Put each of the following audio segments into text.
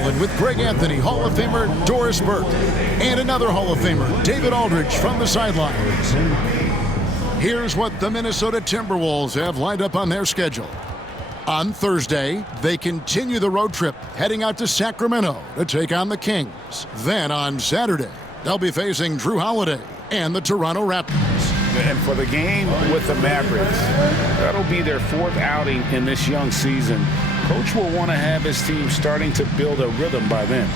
Island with Greg Anthony, Hall of Famer Doris Burke, and another Hall of Famer, David Aldridge, from the sidelines. Here's what the Minnesota Timberwolves have lined up on their schedule. On Thursday, they continue the road trip, heading out to Sacramento to take on the Kings. Then on Saturday, they'll be facing Drew Holiday and the Toronto Raptors. And for the game with the Mavericks, that'll be their fourth outing in this young season. Coach will want to have his team starting to build a rhythm by then.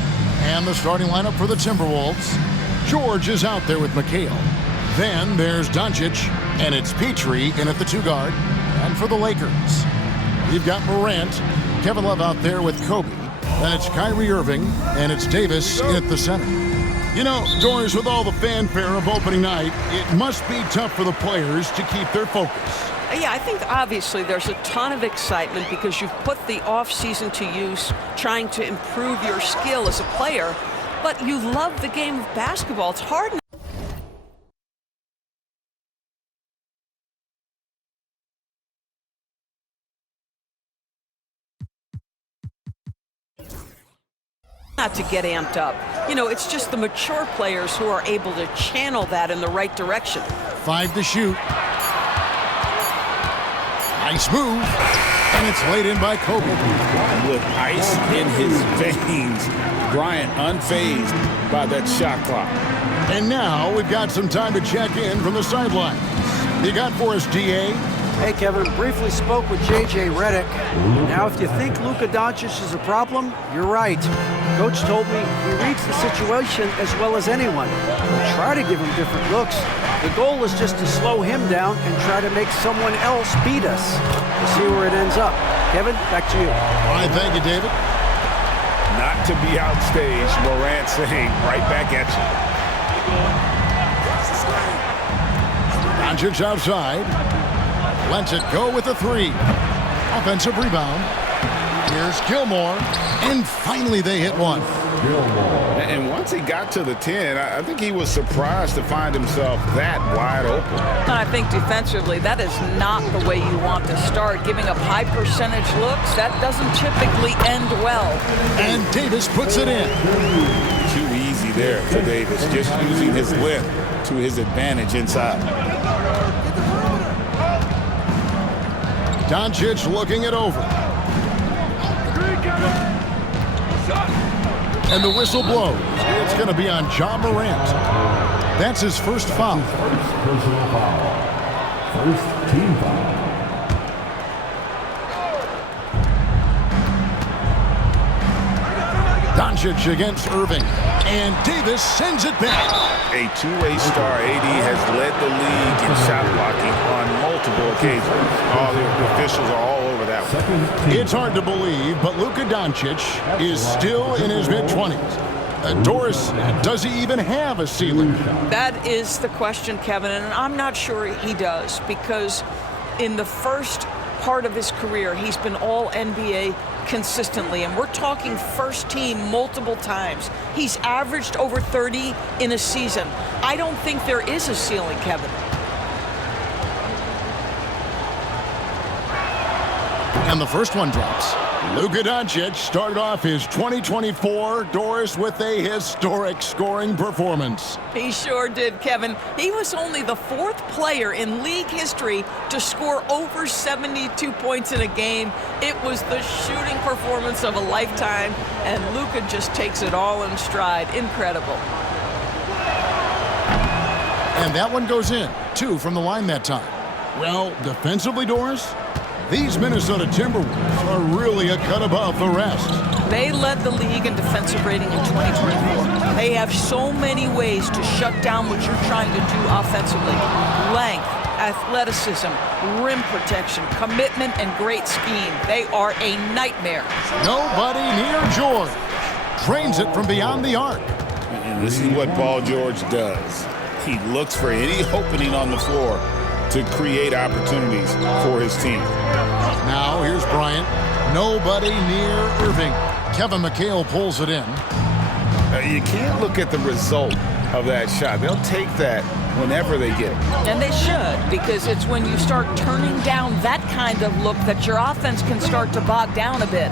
And the starting lineup for the Timberwolves. George is out there with McHale. Then there's Doncic, and it's Petrie in at the 2-guard. And for the Lakers, you've got Morant, Kevin Love out there with Kobe. Then it's Kyrie Irving, and it's Davis in at the center. You know, Doris, with all the fanfare of opening night, it must be tough for the players to keep their focus. Yeah, I think obviously there's a ton of excitement because you've put the off-season to use trying to improve your skill as a player, but you love the game of basketball. It's hard not to get amped up. You know, it's just the mature players who are able to channel that in the right direction. 5 to shoot. Nice move. And it's laid in by Kobe. With ice in his veins, Bryant unfazed by that shot clock. And now we've got some time to check in from the sidelines. You got for us, D.A.? Hey, Kevin, briefly spoke with J.J. Redick. Now, if you think Luka Doncic is a problem, you're right. Coach told me he reads the situation as well as anyone. We'll try to give him different looks. The goal is just to slow him down and try to make someone else beat us. We'll see where it ends up. Kevin, back to you. All right, thank you, David. Not to be outstaged, Morant saying right back at you. Doncic outside. Lets it go with a 3. Offensive rebound. Here's Gilmore. And finally they hit one. And once he got to the 10, I think he was surprised to find himself that wide open. I think defensively, that is not the way you want to start. Giving up high percentage looks, that doesn't typically end well. And Davis puts it in. Too easy there for Davis, just using his length to his advantage inside. Doncic looking it over. And the whistle blows. It's going to be on Ja Morant. That's his first foul. First personal foul. First team foul. Doncic against Irving. And Davis sends it back. A two-way star, AD has led the league in shot blocking on multiple occasions. All the officials are all over that one. It's hard to believe, but Luka Doncic is still in his mid-20s. Doris, does he even have a ceiling? That is the question, Kevin, and I'm not sure he does, because in the first part of his career, he's been all NBA consistently, and we're talking first team multiple times. He's averaged over 30 in a season. I don't think there is a ceiling, Kevin. And the first one drops. Luka Doncic started off his 2024 Doris with a historic scoring performance. He sure did, Kevin. He was only the 4th player in league history to score over 72 points in a game. It was the shooting performance of a lifetime, and Luka just takes it all in stride. Incredible. And that one goes in. 2 from the line that time. Well, defensively, Doris, these Minnesota Timberwolves are really a cut above the rest. They led the league in defensive rating in 2024. They have so many ways to shut down what you're trying to do offensively. Length, athleticism, rim protection, commitment, and great scheme. They are a nightmare. Nobody near George. Drains it from beyond the arc. And this is what Paul George does. He looks for any opening on the floor to create opportunities for his team. Now here's Bryant. Nobody near Irving. Kevin McHale pulls it in. You can't look at the result of that shot. They'll take that whenever they get it. And they should, because it's when you start turning down that kind of look that your offense can start to bog down a bit.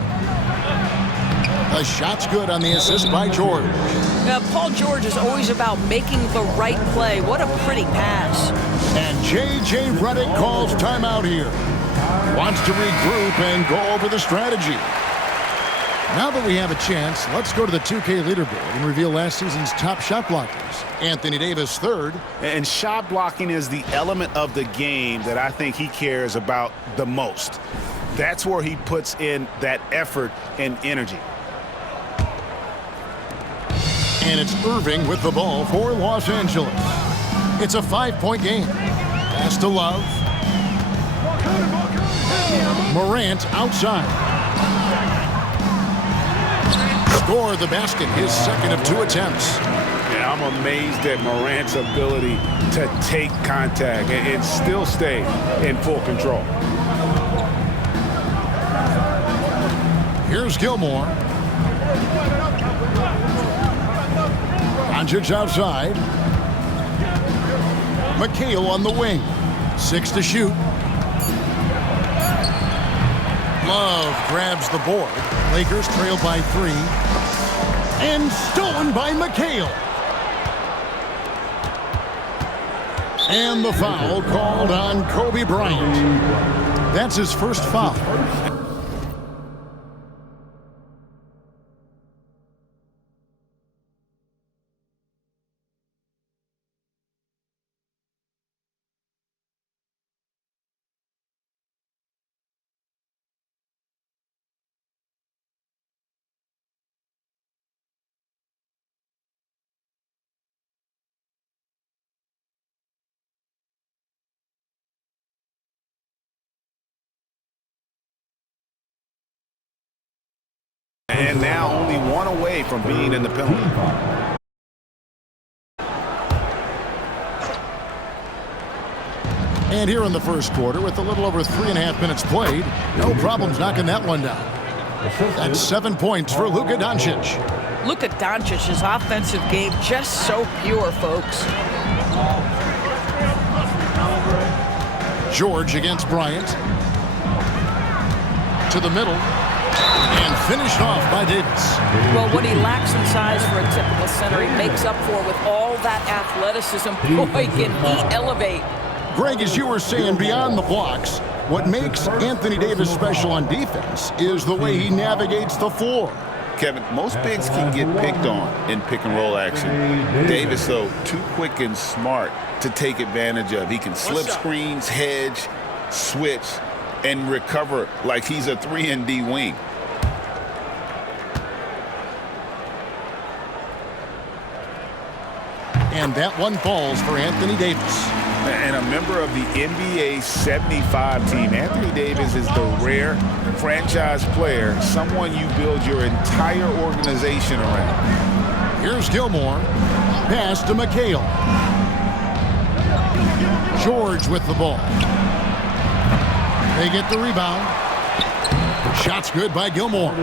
The shot's good on the assist by George. Paul George is always about making the right play. What a pretty pass. And J.J. Redick calls timeout here. Wants to regroup and go over the strategy. Now that we have a chance, let's go to the 2K leaderboard and reveal last season's top shot blockers. Anthony Davis third. And shot blocking is the element of the game that I think he cares about the most. That's where he puts in that effort and energy. And it's Irving with the ball for Los Angeles. It's a 5-point game. Pass to Love. Morant outside. Score the basket, his second of 2 attempts. Yeah, I'm amazed at Morant's ability to take contact and still stay in full control. Here's Gilmore. Doncic outside. McHale on the wing. 6 to shoot. Love grabs the board. Lakers trail by 3. And stolen by McHale. And the foul called on Kobe Bryant. That's his first foul. And now only one away from being in the penalty. And here in the first quarter, with a little over 3.5 minutes played, no problems knocking that one down. That's 7 points for Luka Doncic. Luka Doncic's offensive game just so pure, folks. George against Bryant. To the middle. And finished off by Davis. Well, what he lacks in size for a typical center, he makes up for with all that athleticism. Boy, can he elevate. Greg, as you were saying, beyond the blocks, what makes Anthony Davis special on defense is the way he navigates the floor. Kevin, most bigs can get picked on in pick-and-roll action. Davis, though, too quick and smart to take advantage of. He can slip screens, hedge, switch, and recover like he's a 3-and-D wing. And that one falls for Anthony Davis. And a member of the NBA 75 team. Anthony Davis is the rare franchise player, someone you build your entire organization around. Here's Gilmore. Pass to McHale. George with the ball. They get the rebound. Shot's good by Gilmore.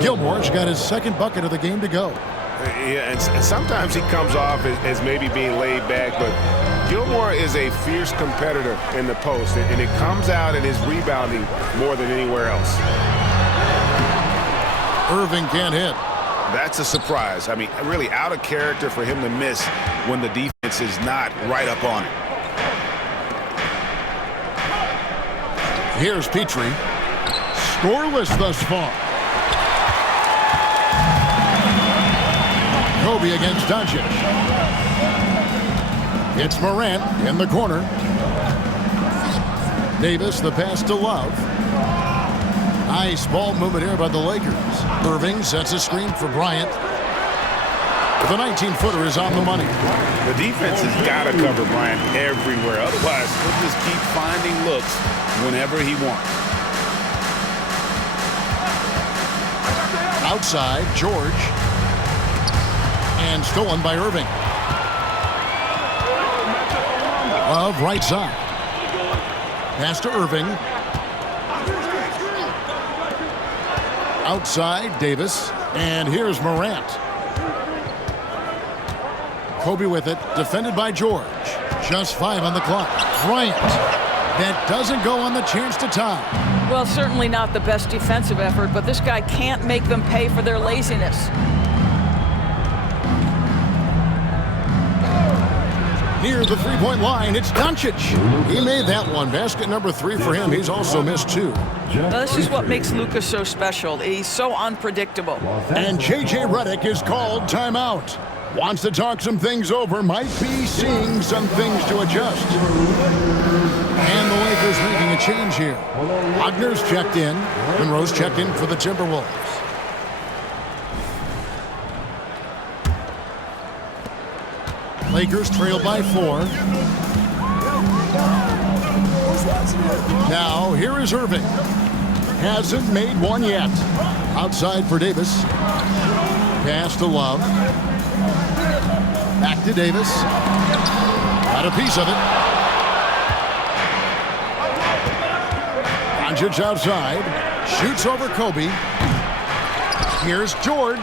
Gilmore's got his second bucket of the game to go. Yeah, and sometimes he comes off as maybe being laid back, but Gilmore is a fierce competitor in the post, and it comes out in his rebounding more than anywhere else. Irving can't hit. That's a surprise. I mean, really out of character for him to miss when the defense is not right up on it. Here's Petrie. Scoreless thus far. Kobe against Doncic. It's Morant in the corner. Davis, the pass to Love. Nice ball movement here by the Lakers. Irving sets a screen for Bryant. The 19-footer is on the money. The defense has got to cover Bryant everywhere. Otherwise, he'll just keep finding looks whenever he wants. Outside, George. And stolen by Irving. Love right side. Pass to Irving. Outside, Davis. And here's Morant. Kobe with it. Defended by George. Just 5 on the clock. Bryant. that doesn't go on the chance to tie. Well, certainly not the best defensive effort, but this guy can't make them pay for their laziness. Near the three-point line, it's Doncic. He made that one. Basket number 3 for him. He's also missed 2. Now, this is what makes Luka so special. He's so unpredictable. And J.J. Redick is called timeout. Wants to talk some things over. Might be seeing some things to adjust. And the Lakers making a change here. Wagner's checked in. Monroe's checked in for the Timberwolves. Lakers trail by 4. Now, here is Irving. Hasn't made one yet. Outside for Davis. Pass to Love. Back to Davis. Got a piece of it. Doncic outside. Shoots over Kobe. Here's George.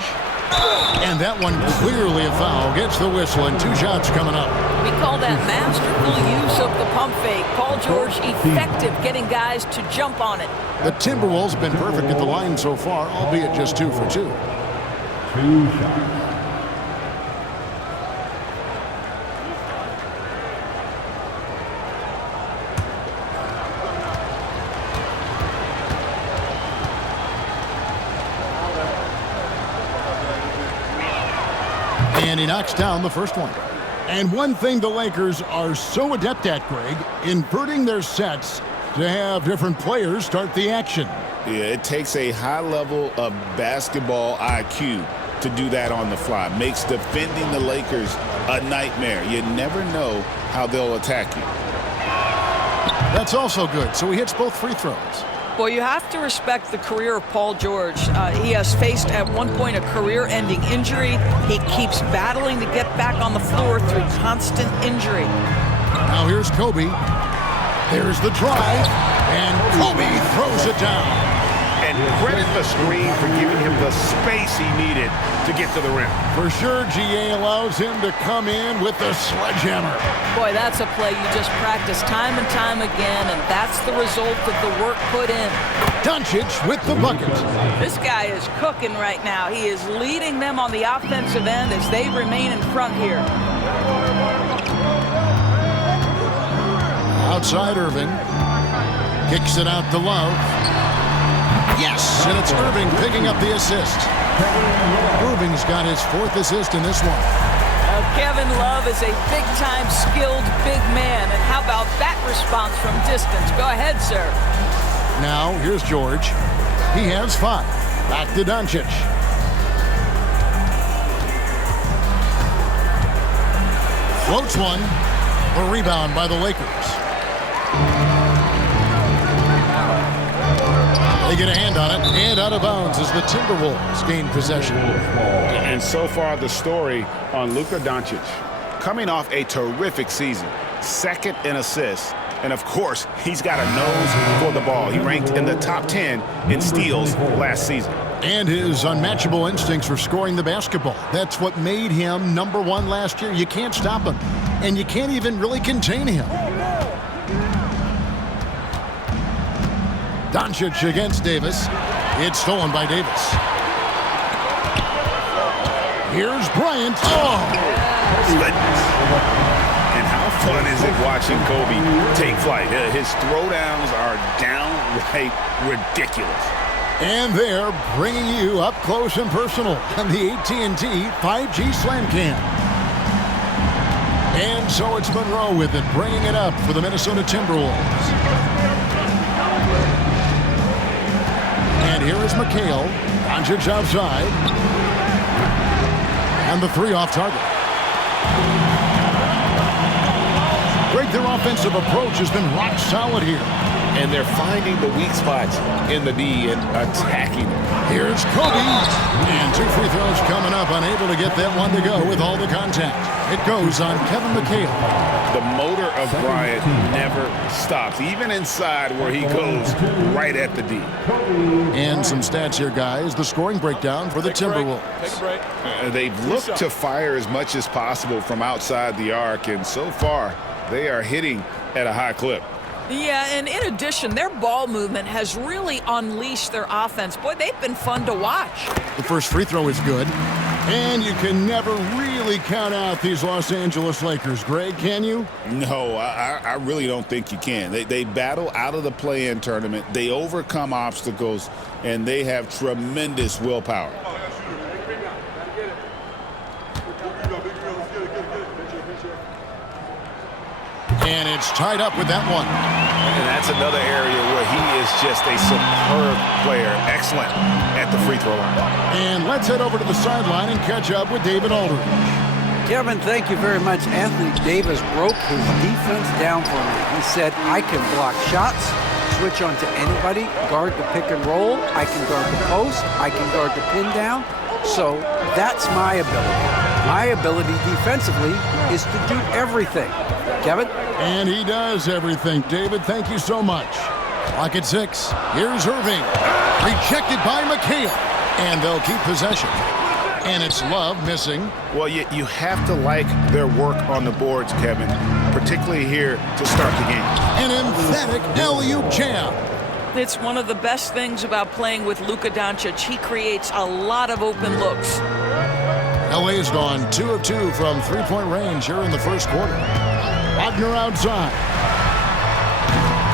And that one clearly a foul. Gets the whistle and 2 shots coming up. We call that masterful use of the pump fake. Paul George effective getting guys to jump on it. The Timberwolves have been perfect at the line so far, albeit just 2 for 2. 2 shots. And he knocks down the first one. And one thing the Lakers are so adept at, Greg, inverting their sets to have different players start the action. Yeah, it takes a high level of basketball IQ to do that on the fly. Makes defending the Lakers a nightmare. You never know how they'll attack you. That's also good. So he hits both free throws. Well, you have to respect the career of Paul George. He has faced at one point a career-ending injury. He keeps battling to get back on the floor through constant injury. Now here's Kobe. There's the drive, and Kobe throws it down. And credit the screen for giving him the space he needed to get to the rim. For sure, GA allows him to come in with the sledgehammer. Boy, that's a play you just practice time and time again, and that's the result of the work put in. Doncic with the bucket. This guy is cooking right now. He is leading them on the offensive end as they remain in front here. Outside Irving. Kicks it out to Love. Yes, and it's Irving picking up the assist. Irving's got his 4th assist in this one. Kevin Love is a big-time skilled big man, and how about that response from distance? Go ahead, sir. Now, here's George. He has 5. Back to Doncic. Floats one. A rebound by the Lakers. They get a hand on it, and out of bounds as the Timberwolves gain possession. And so far, the story on Luka Doncic. Coming off a terrific season, 2nd in assists, and of course, he's got a nose for the ball. He ranked in the top 10 in steals last season. And his unmatchable instincts for scoring the basketball. That's what made him #1 last year. You can't stop him, and you can't even really contain him. Doncic against Davis. It's stolen by Davis. Here's Bryant. Oh! And how fun is it watching Kobe take flight? His throwdowns are downright ridiculous. And they're bringing you up close and personal on the AT&T 5G Slam Cam. And so it's Monroe with it, bringing it up for the Minnesota Timberwolves. And here is McHale. Doncic outside. And the 3 off target. Greg, their offensive approach has been rock solid here. And they're finding the weak spots in the D and attacking them. Here's Kobe. And 2 free throws coming up. Unable to get that one to go with all the contact. It goes on Kevin McHale. The motor of Bryant never stops, even inside where he goes right at the D. And some stats here, guys. The scoring breakdown for the Timberwolves. Take a break. They've looked to fire as much as possible from outside the arc, and so far they are hitting at a high clip. Yeah, and in addition, their ball movement has really unleashed their offense. Boy, they've been fun to watch. The first free throw is good. And you can never really count out these Los Angeles Lakers. Greg, can you? No, I really don't think you can. They battle out of the play-in tournament. They overcome obstacles, and they have tremendous willpower. And it's tied up with that one. And that's another area where he is just a superb player. Excellent at the free throw line. And let's head over to the sideline and catch up with David Aldridge. Kevin, thank you very much. Anthony Davis broke his defense down for me. He said, I can block shots, switch onto anybody, guard the pick and roll, I can guard the post, I can guard the pin down. So that's my ability. My ability defensively is to do everything. Kevin? And he does everything. David, thank you so much. Clock at 6. Here's Irving. Rejected by McHale. And they'll keep possession. And it's Love missing. Well, you have to like their work on the boards, Kevin, particularly here to start the game. An emphatic alley-oop jam. It's one of the best things about playing with Luka Doncic. He creates a lot of open looks. LA has gone 2 of 2 from three-point range here in the first quarter. Wagner outside.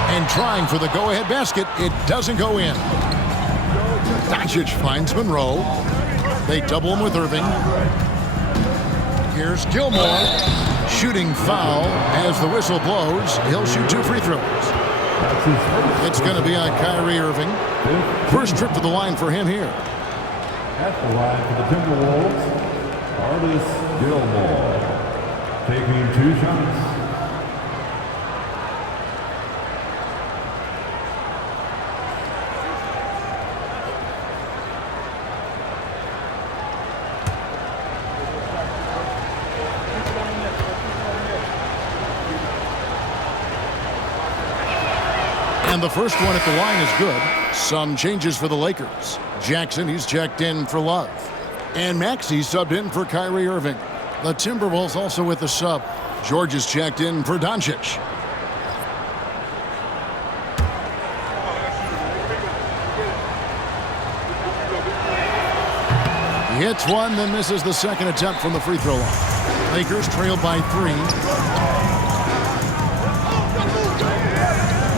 And trying for the go-ahead basket. It doesn't go in. Doncic finds Monroe. They double him with Irving. Here's Gilmore. Shooting foul as the whistle blows. He'll shoot 2 free throws. It's going to be on Kyrie Irving. First trip to the line for him here. At the line for the Timberwolves, Artis Gilmore, taking 2 shots. And the first one at the line is good. Some changes for the Lakers. Jackson, he's checked in for Love. And Maxey subbed in for Kyrie Irving. The Timberwolves also with the sub. George is checked in for Doncic. He hits one, then misses the second attempt from the free throw line. Lakers trail by 3.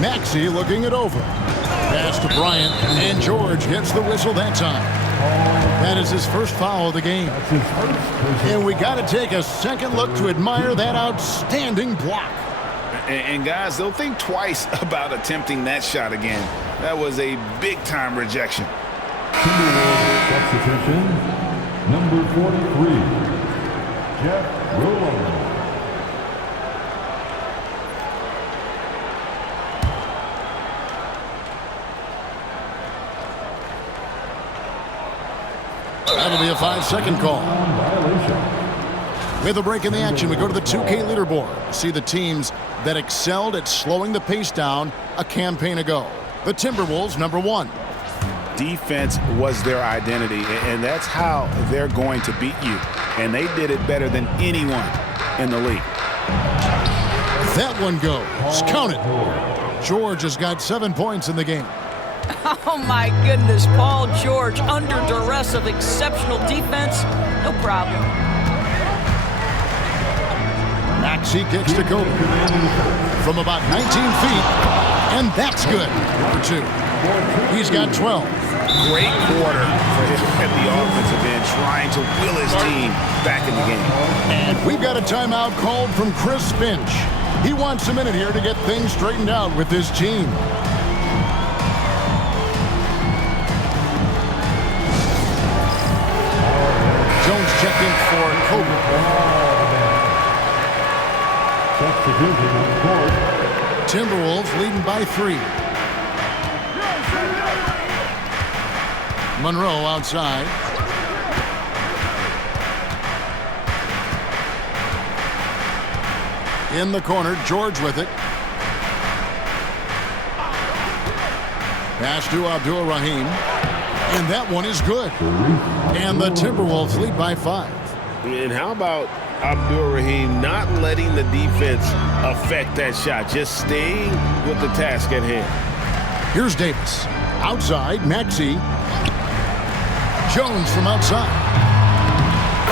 Maxey looking it over. Pass to Bryant, and George gets the whistle that time. That is his first foul of the game. And we got to take a second look to admire that outstanding block. And guys, they'll think twice about attempting that shot again. That was a big-time rejection. Timberwolves substitution, number 43, Jeff Rowland. That'll be a 5-second call. With a break in the action, we go to the 2K leaderboard. See the teams that excelled at slowing the pace down a campaign ago. The Timberwolves, number 1. Defense was their identity, and that's how they're going to beat you. And they did it better than anyone in the league. That one goes. Count it. George has got 7 points in the game. Oh, my goodness. Paul George under duress of exceptional defense. No problem. Maxey kicks to Kobe from about 19 feet, and that's good for 2. He's got 12. Great quarter for him at the offensive end, trying to will his team back in the game. And we've got a timeout called from Chris Finch. He wants a minute here to get things straightened out with his team. Jones checked in for Kobe. Substitution on court. Timberwolves leading by 3. Monroe outside. In the corner, George with it. Pass to Abdul-Rahim. And that one is good. And the Timberwolves lead by 5. And how about Abdur-Rahim not letting the defense affect that shot, just staying with the task at hand. Here's Davis. Outside, Maxey. Jones from outside.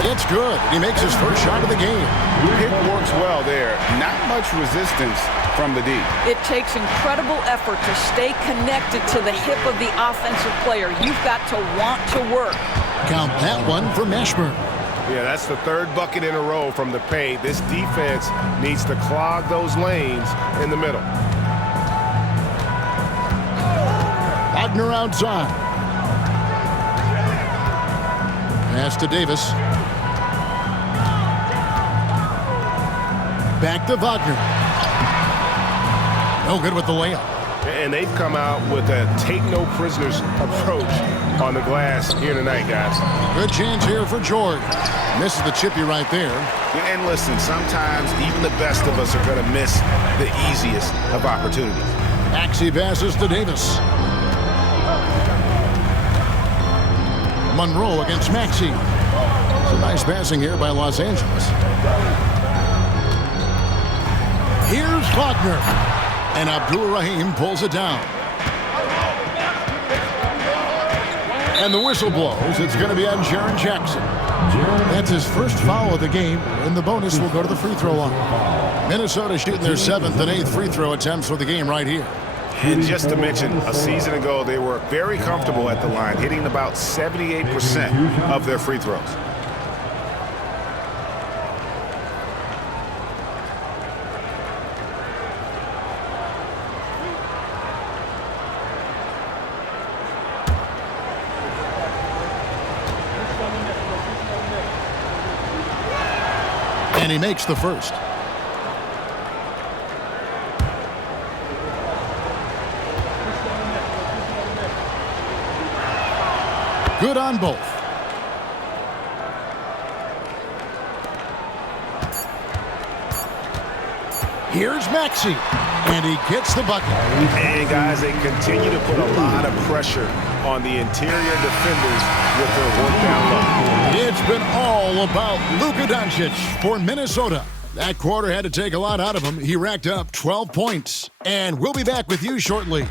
It's good. He makes his first shot of the game. Pick works well there. Not much resistance from the D. It takes incredible effort to stay connected to the hip of the offensive player. You've got to want to work. Count that one for Mashburn. Yeah, that's the third bucket in a row from the paint. This defense needs to clog those lanes in the middle. Wagner outside. Pass to Davis. Back to Wagner. No good with the layup. And they've come out with a take-no-prisoners approach on the glass here tonight, guys. Good chance here for George. Misses the chippy right there. And listen, sometimes even the best of us are going to miss the easiest of opportunities. Maxey passes to Davis. Monroe against Maxey. It's a nice passing here by Los Angeles. Here's Wagner. And Abdur-Rahim pulls it down. And the whistle blows. It's going to be on Jaren Jackson. That's his first foul of the game, and the bonus will go to the free throw line. Minnesota shooting their 7th and 8th free throw attempts for the game right here. And just to mention, a season ago, they were very comfortable at the line, hitting about 78% of their free throws. And he makes the first. Good on both. Here's Maxey, and he gets the bucket. And, guys, they continue to put a lot of pressure on the interior defenders with their work down low. It's been all about Luka Doncic for Minnesota. That quarter had to take a lot out of him. He racked up 12 points. And we'll be back with you shortly.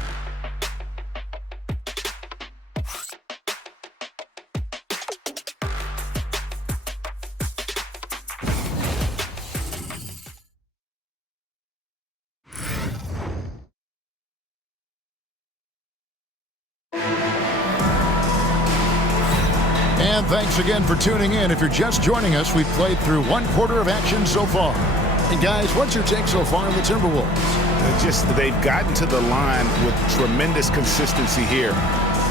And thanks again for tuning in. If you're just joining us, we've played through one quarter of action so far. And guys, what's your take so far on the Timberwolves? Just they've gotten to the line with tremendous consistency here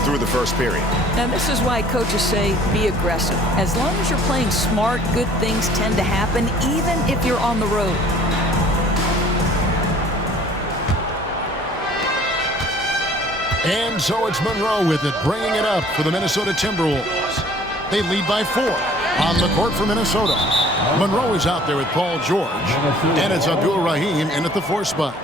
through the first period. Now, this is why coaches say be aggressive. As long as you're playing smart, good things tend to happen, even if you're on the road. And so it's Monroe with it, bringing it up for the Minnesota Timberwolves. They lead by 4 on the court for Minnesota. Monroe is out there with Paul George, and it's Abdur-Rahim in at the 4 spot.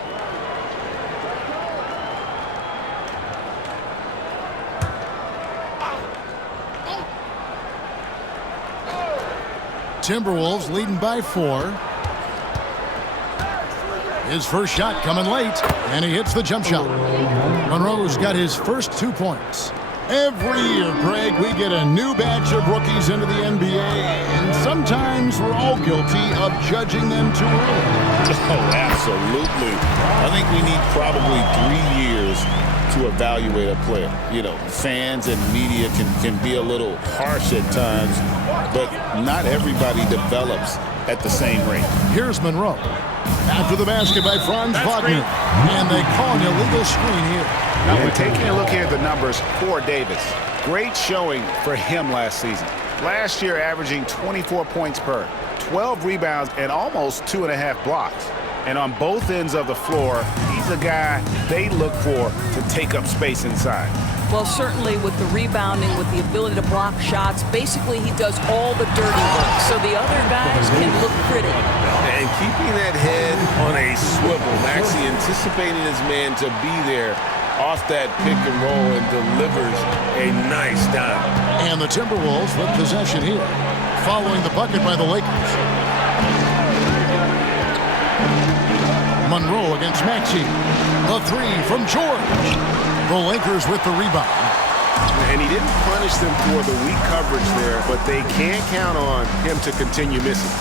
Timberwolves leading by 4. His first shot coming late, and he hits the jump shot. Monroe's got his first 2 points. Every year, Greg, we get a new batch of rookies into the NBA, and sometimes we're all guilty of judging them too early. Oh, absolutely. I think we need probably 3 years to evaluate a player. You know, fans and media can be a little harsh at times, but not everybody develops at the same rate. Here's Monroe. After the basket by Franz Wagner. And they call an illegal screen here. Now, we're taking a look here at the numbers for Davis. Great showing for him last season. Last year, averaging 24 points per, 12 rebounds, and almost 2.5 blocks. And on both ends of the floor, he's a guy they look for to take up space inside. Well, certainly with the rebounding, with the ability to block shots, basically he does all the dirty work, so the other guys can look pretty. And keeping that head on a swivel, Maxey anticipating his man to be there off that pick and roll and delivers a nice dime. And the Timberwolves with possession here, following the bucket by the Lakers. Monroe against Maxey. The three from George. The Lakers with the rebound. And he didn't punish them for the weak coverage there, but they can't count on him to continue missing.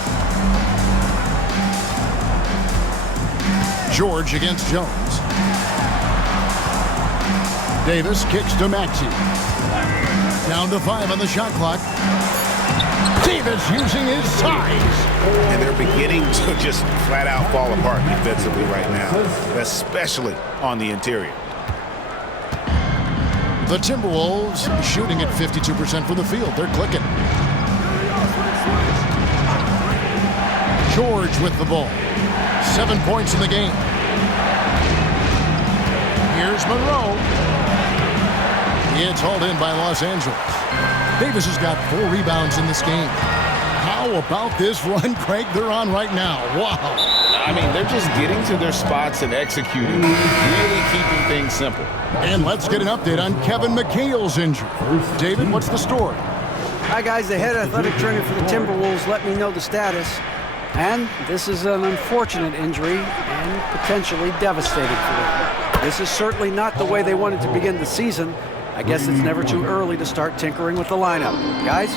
George against Jones. Davis kicks to Maxey. Down to 5 on the shot clock. Davis using his size. And they're beginning to just flat out fall apart defensively right now, especially on the interior. The Timberwolves shooting at 52% from the field. They're clicking. George with the ball. 7 points in the game. Here's Monroe. It's hauled in by Los Angeles. Davis has got 4 rebounds in this game. How about this run, Craig, they're on right now? Wow. I mean, they're just getting to their spots and executing, really keeping things simple. And let's get an update on Kevin McHale's injury. David, what's the story? Hi, guys. The head athletic trainer for the Timberwolves let me know the status. And this is an unfortunate injury and potentially devastating for them. This is certainly not the way they wanted to begin the season. I guess it's never too early to start tinkering with the lineup. Guys?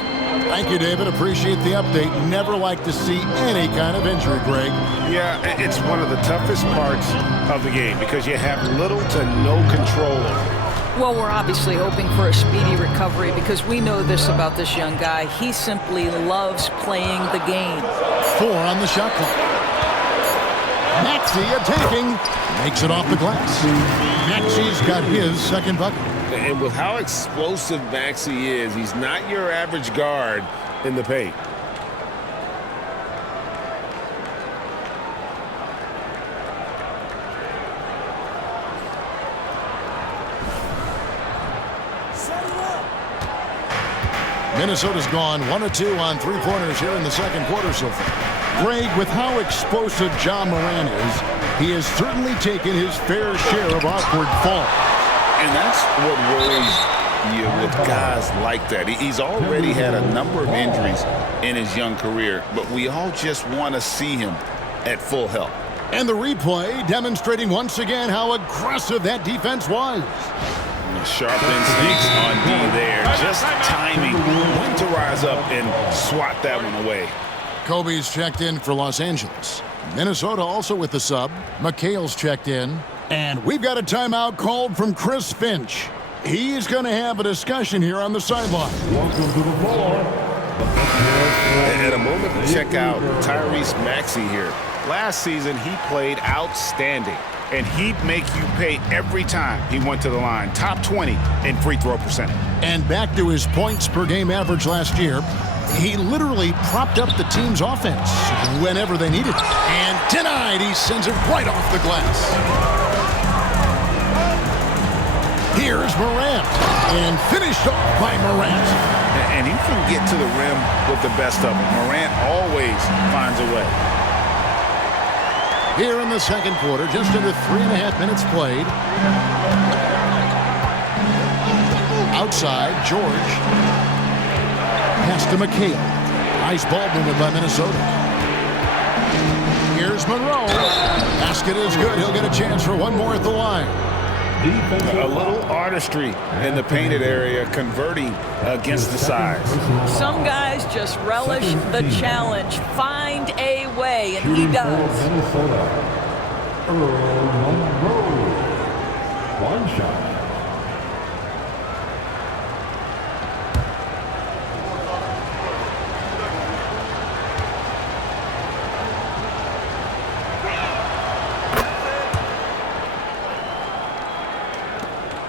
Thank you, David. Appreciate the update. Never like to see any kind of injury, Greg. Yeah, it's one of the toughest parts of the game because you have little to no control over it. Well, we're obviously hoping for a speedy recovery because we know this about this young guy. He simply loves playing the game. 4 on the shot clock. Maxey attacking. Makes it off the glass. Maxey's got his second bucket. And with how explosive Maxey is, he's not your average guard in the paint. Minnesota's gone 1 of 2 on 3-pointers here in the second quarter so far. Greg, with how explosive Ja Morant is, he has certainly taken his fair share of awkward falls. And that's what worries you with guys like that. He's already had a number of injuries in his young career, but we all just want to see him at full health. And the replay demonstrating once again how aggressive that defense was. Sharp instincts on D there. Just timing when to rise up and swat that one away. Kobe's checked in for Los Angeles. Minnesota also with the sub. McHale's checked in. And we've got a timeout called from Chris Finch. He's going to have a discussion here on the sideline. Welcome to the floor. And a moment to check out Tyrese Maxey here. Last season, he played outstanding. And he'd make you pay every time he went to the line. Top 20 in free throw percentage. And back to his points per game average last year. He literally propped up the team's offense whenever they needed it. And tonight, he sends it right off the glass. Here's Morant. And finished off by Morant. And he can get to the rim with the best of them. Morant always finds a way. Here in the second quarter, just under 3.5 minutes played. Outside, George. Pass to McHale. Nice ball movement by Minnesota. Here's Monroe. Basket is good. He'll get a chance for one more at the line. A little artistry in the painted area, converting against the size. Some guys just relish the challenge. Find a way, and he does. Minnesota. Earl Monroe. One shot.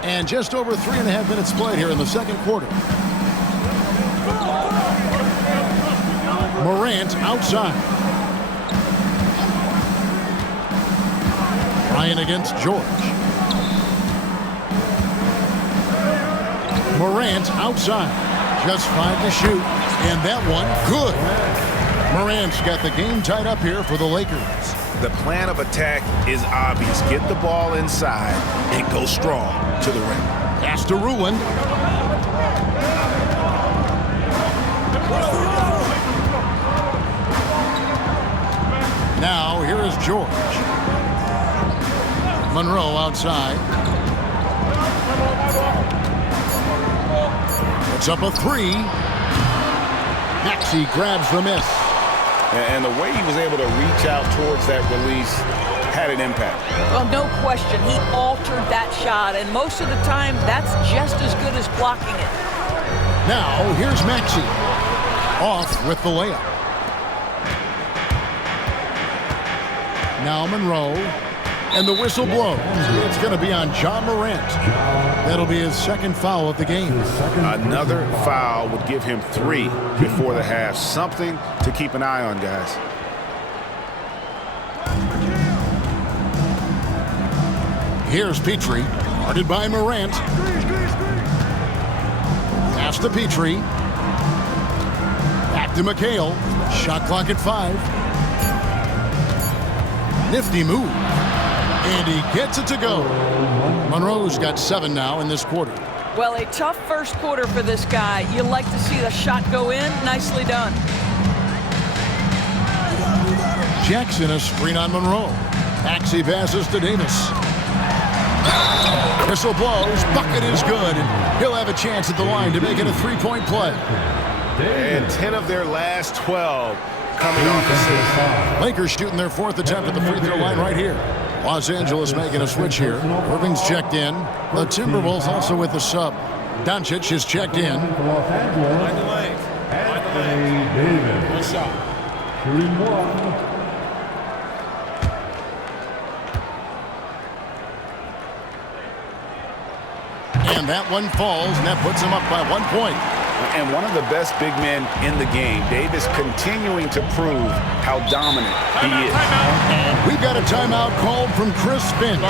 And just over 3.5 minutes played here in the second quarter. Morant outside. Ryan against George. Morant outside. Just 5 to shoot. And that one, good. Morant's got the game tied up here for the Lakers. The plan of attack is obvious. Get the ball inside and go strong to the rim. Pass to Ruin. Now, here is George. Monroe outside. It's up a 3. Maxey grabs the miss. And the way he was able to reach out towards that release had an impact. Well, no question. He altered that shot, and most of the time, that's just as good as blocking it. Now, here's Maxey. Off with the layup. Now Monroe. And the whistle blows. It's going to be on John Morant. That'll be his second foul of the game. Another foul would give him 3 before the half. Something to keep an eye on, guys. Here's Petrie, guarded by Morant. Pass to Petrie. Back to McHale. Shot clock at 5. Nifty move. And he gets it to go. Monroe's got 7 now in this quarter. Well, a tough first quarter for this guy. You like to see the shot go in. Nicely done. Jackson a screen on Monroe. Maxey passes to Davis. Whistle blows. Bucket is good. And he'll have a chance at the line to make it a 3-point play. And 10 of their last 12 coming off the 6. Lakers shooting their 4th attempt at the free throw line right here. Los Angeles making a switch here. Irving's checked in. The Timberwolves also with the sub. Doncic is checked in. Anthony Davis. Shooting 1. And that one falls, and that puts him up by 1 point. And one of the best big men in the game. Davis continuing to prove how dominant he is. And we've got a timeout called from Chris Finch.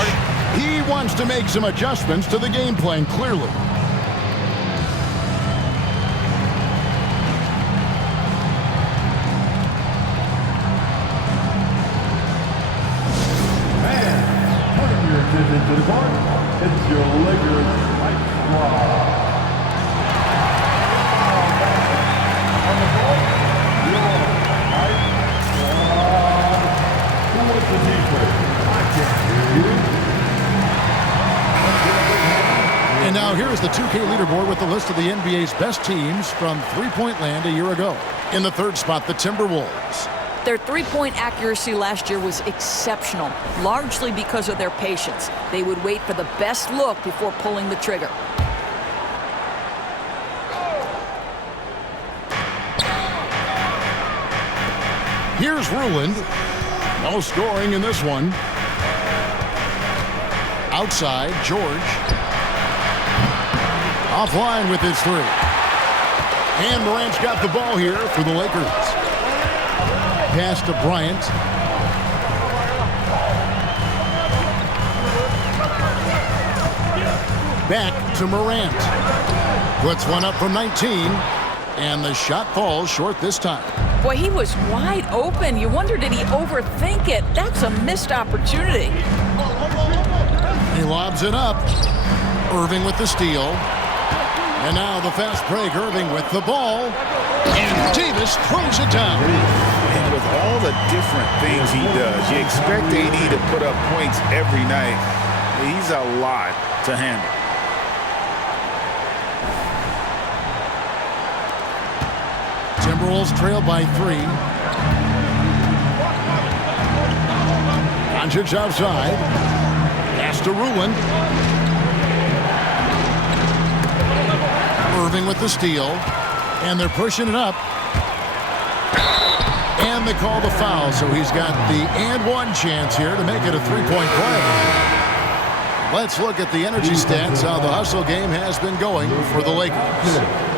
He wants to make some adjustments to the game plan, clearly. And turning your attention to the court, it's your Lakers Fight Squad. And now here's the 2K leaderboard with the list of the NBA's best teams from three-point land a year ago. In the 3rd spot, the Timberwolves. Their three-point accuracy last year was exceptional, largely because of their patience. They would wait for the best look before pulling the trigger. Here's Ruland. No scoring in this one. Outside, George. Offline with his 3. And Morant's got the ball here for the Lakers. Pass to Bryant. Back to Morant. Puts one up from 19. And the shot falls short this time. Boy, he was wide open. You wonder, did he overthink it? That's a missed opportunity. He lobs it up. Irving with the steal. And now the fast break. Irving with the ball. And Davis throws it down. And with all the different things he does, you expect AD to put up points every night. He's a lot to handle. Timberwolves trail by 3. Doncic outside. Pass to Ruland. Irving with the steal. And they're pushing it up. And they call the foul, so he's got the and one chance here to make it a 3-point play. Let's look at the energy stats, how the hustle game has been going for the Lakers.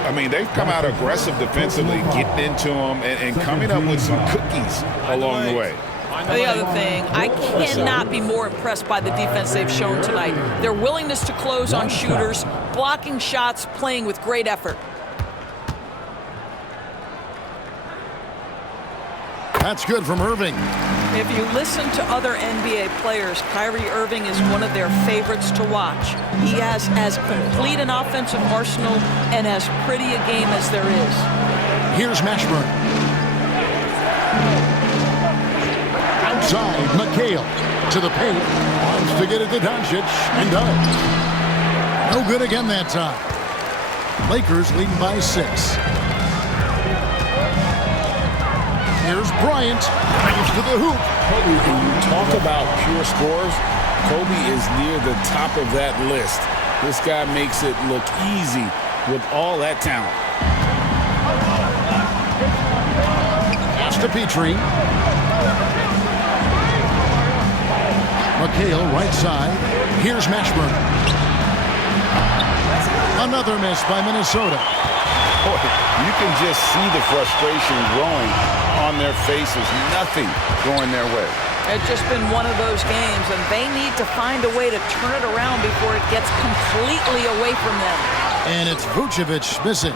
I mean, they've come out aggressive defensively, getting into them and coming up with some cookies along the way. The other thing, I cannot be more impressed by the defense they've shown tonight. Their willingness to close on shooters, blocking shots, playing with great effort. That's good from Irving. If you listen to other NBA players, Kyrie Irving is one of their favorites to watch. He has as complete an offensive arsenal and as pretty a game as there is. Here's Mashburn. Outside, McHale to the paint. Wants to get it to Doncic, and does. No good again that time. Lakers leading by 6. Here's Bryant. Brings to the hoop. When you talk about pure scorers, Kobe is near the top of that list. This guy makes it look easy with all that talent. Pass to Petrie. McHale, right side. Here's Mashburn. Another miss by Minnesota. Boy, you can just see the frustration growing on their faces. Nothing going their way. It's just been one of those games, and they need to find a way to turn it around before it gets completely away from them. And it's Vucevic missing.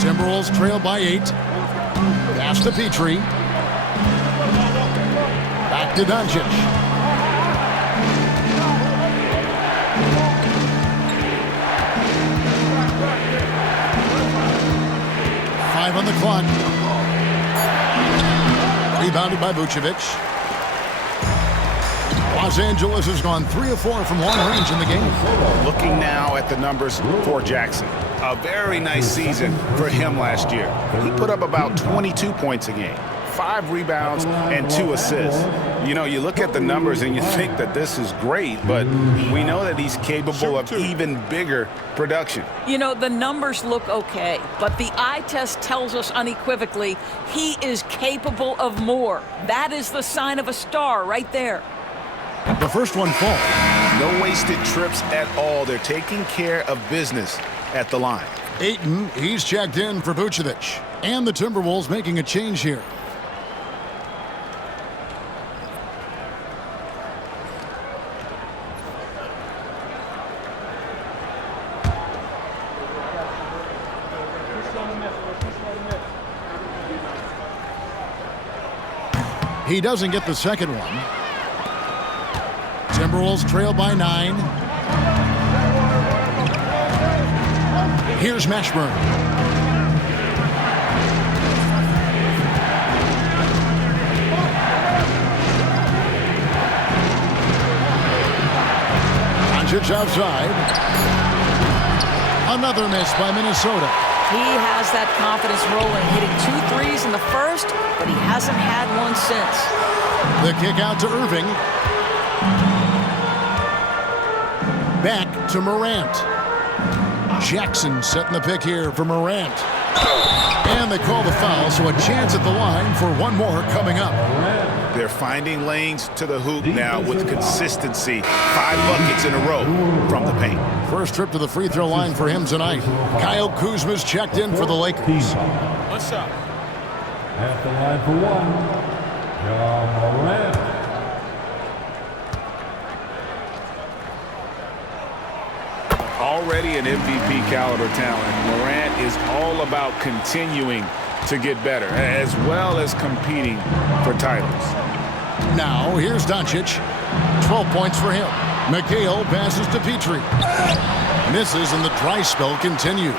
Timberwolves trail by 8. Pass to Petrie. Back to Doncic. Five on the clock. Rebounded by Vucevic. Los Angeles has gone 3 of 4 from long range in the game. Looking now at the numbers for Jackson. A very nice season for him last year. He put up about 22 points a game, 5 rebounds, and 2 assists. You know, you look at the numbers and you think that this is great, but we know that he's capable of even bigger production. You know, the numbers look okay, but the eye test tells us unequivocally he is capable of more. That is the sign of a star right there. The first one falls. No wasted trips at all. They're taking care of business at the line. Ayton, he's checked in for Vucevic. And the Timberwolves making a change here. He doesn't get the second one. Timberwolves trail by 9. Here's Mashburn. Doncic outside. Another miss by Minnesota. He has that confidence rolling, hitting 2 threes in the first, but he hasn't had one since. The kick out to Irving. Back to Morant. Jackson setting the pick here for Morant. And they call the foul, so a chance at the line for one more coming up. They're finding lanes to the hoop now with consistency. 5 buckets in a row from the paint. First trip to the free throw line for him tonight. Kyle Kuzma's checked in for the Lakers. What's up? At the line for 1, Ja Morant. Already an MVP caliber talent, Morant is all about continuing to get better, as well as competing for titles. Now, here's Doncic. 12 points for him. McHale passes to Petrie. Misses, and the dry spell continues.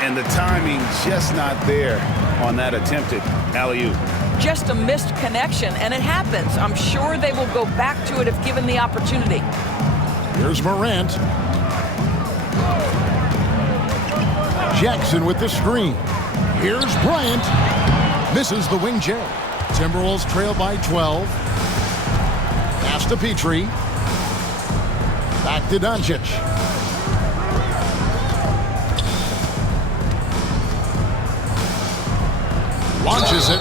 And the timing just not there on that attempted alley-oop. Just a missed connection, and it happens. I'm sure they will go back to it if given the opportunity. Here's Morant. Jackson with the screen. Here's Bryant. Misses the wing J. Timberwolves trail by 12. Pass to Petrie. Back to Doncic. Launches it.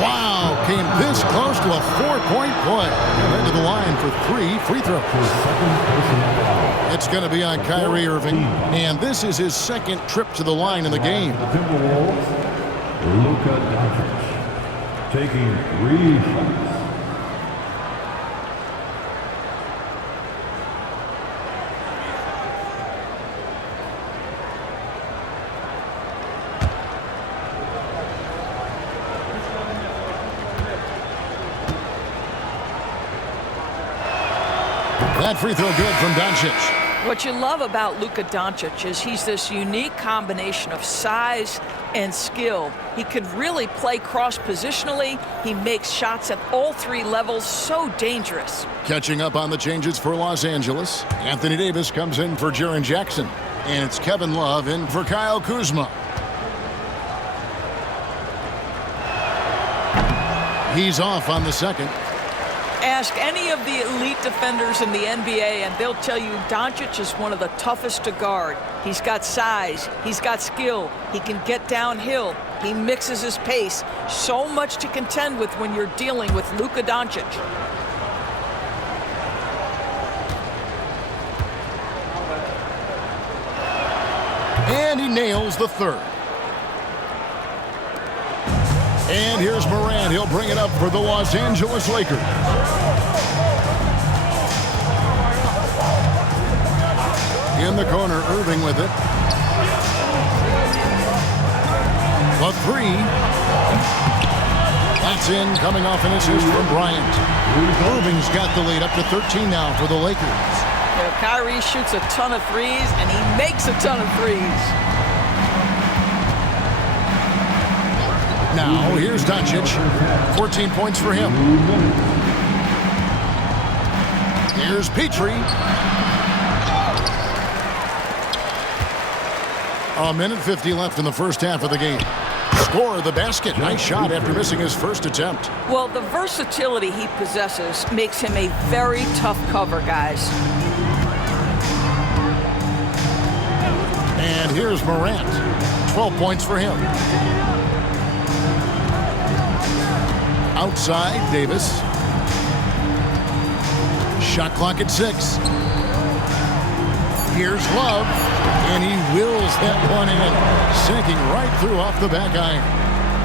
Wow, came this close to a 4-point play. Went to the line for 3 free throws. It's going to be on Kyrie Irving, and this is his second trip to the line in the game. The Timberwolves, Luka Doncic, taking 3 shots. That free throw good from Doncic. What you love about Luka Doncic is he's this unique combination of size and skill. He could really play cross-positionally. He makes shots at all three levels, so dangerous. Catching up on the changes for Los Angeles, Anthony Davis comes in for Jaren Jackson. And it's Kevin Love in for Kyle Kuzma. He's off on the second. Ask any of the elite defenders in the NBA, and they'll tell you Doncic is one of the toughest to guard. He's got size. He's got skill. He can get downhill. He mixes his pace. So much to contend with when you're dealing with Luka Doncic. And he nails the third. And here's Morant. He'll bring it up for the Los Angeles Lakers. In the corner, Irving with it. The three. That's in, coming off an assist from Bryant. Irving's got the lead up to 13 now for the Lakers. You know, Kyrie shoots a ton of threes, and he makes a ton of threes. Now, here's Doncic. 14 points for him. Here's Petrie. A minute 50 left in the first half of the game. Score the basket. Nice shot after missing his first attempt. Well, the versatility he possesses makes him a very tough cover, guys. And here's Morant. 12 points for him. Outside, Davis. Shot clock at 6. Here's Love, and he wills that one in, sinking right through off the back iron.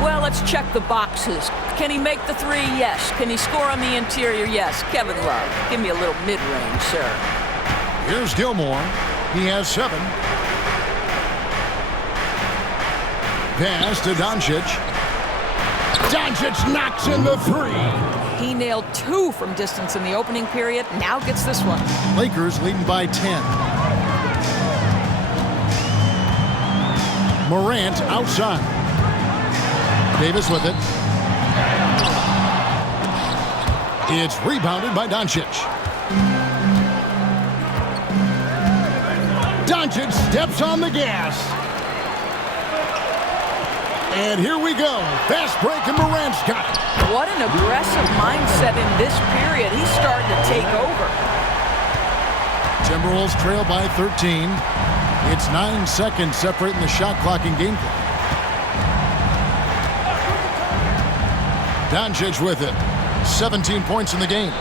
Well, let's check the boxes. Can he make the three? Yes. Can he score on the interior? Yes. Kevin Love, give me a little mid-range, sir. Here's Gilmore. He has 7. Pass to Doncic. Doncic knocks in the 3. He nailed 2 from distance in the opening period. Now gets this one. Lakers leading by 10. Morant outside. Davis with it. It's rebounded by Doncic. Doncic steps on the gas. And here we go. Fast break, and Morant's got it. What an aggressive mindset in this period. He's starting to take over. Timberwolves trail by 13. It's 9 seconds separating the shot clock and game clock. Doncic with it. 17 points in the game.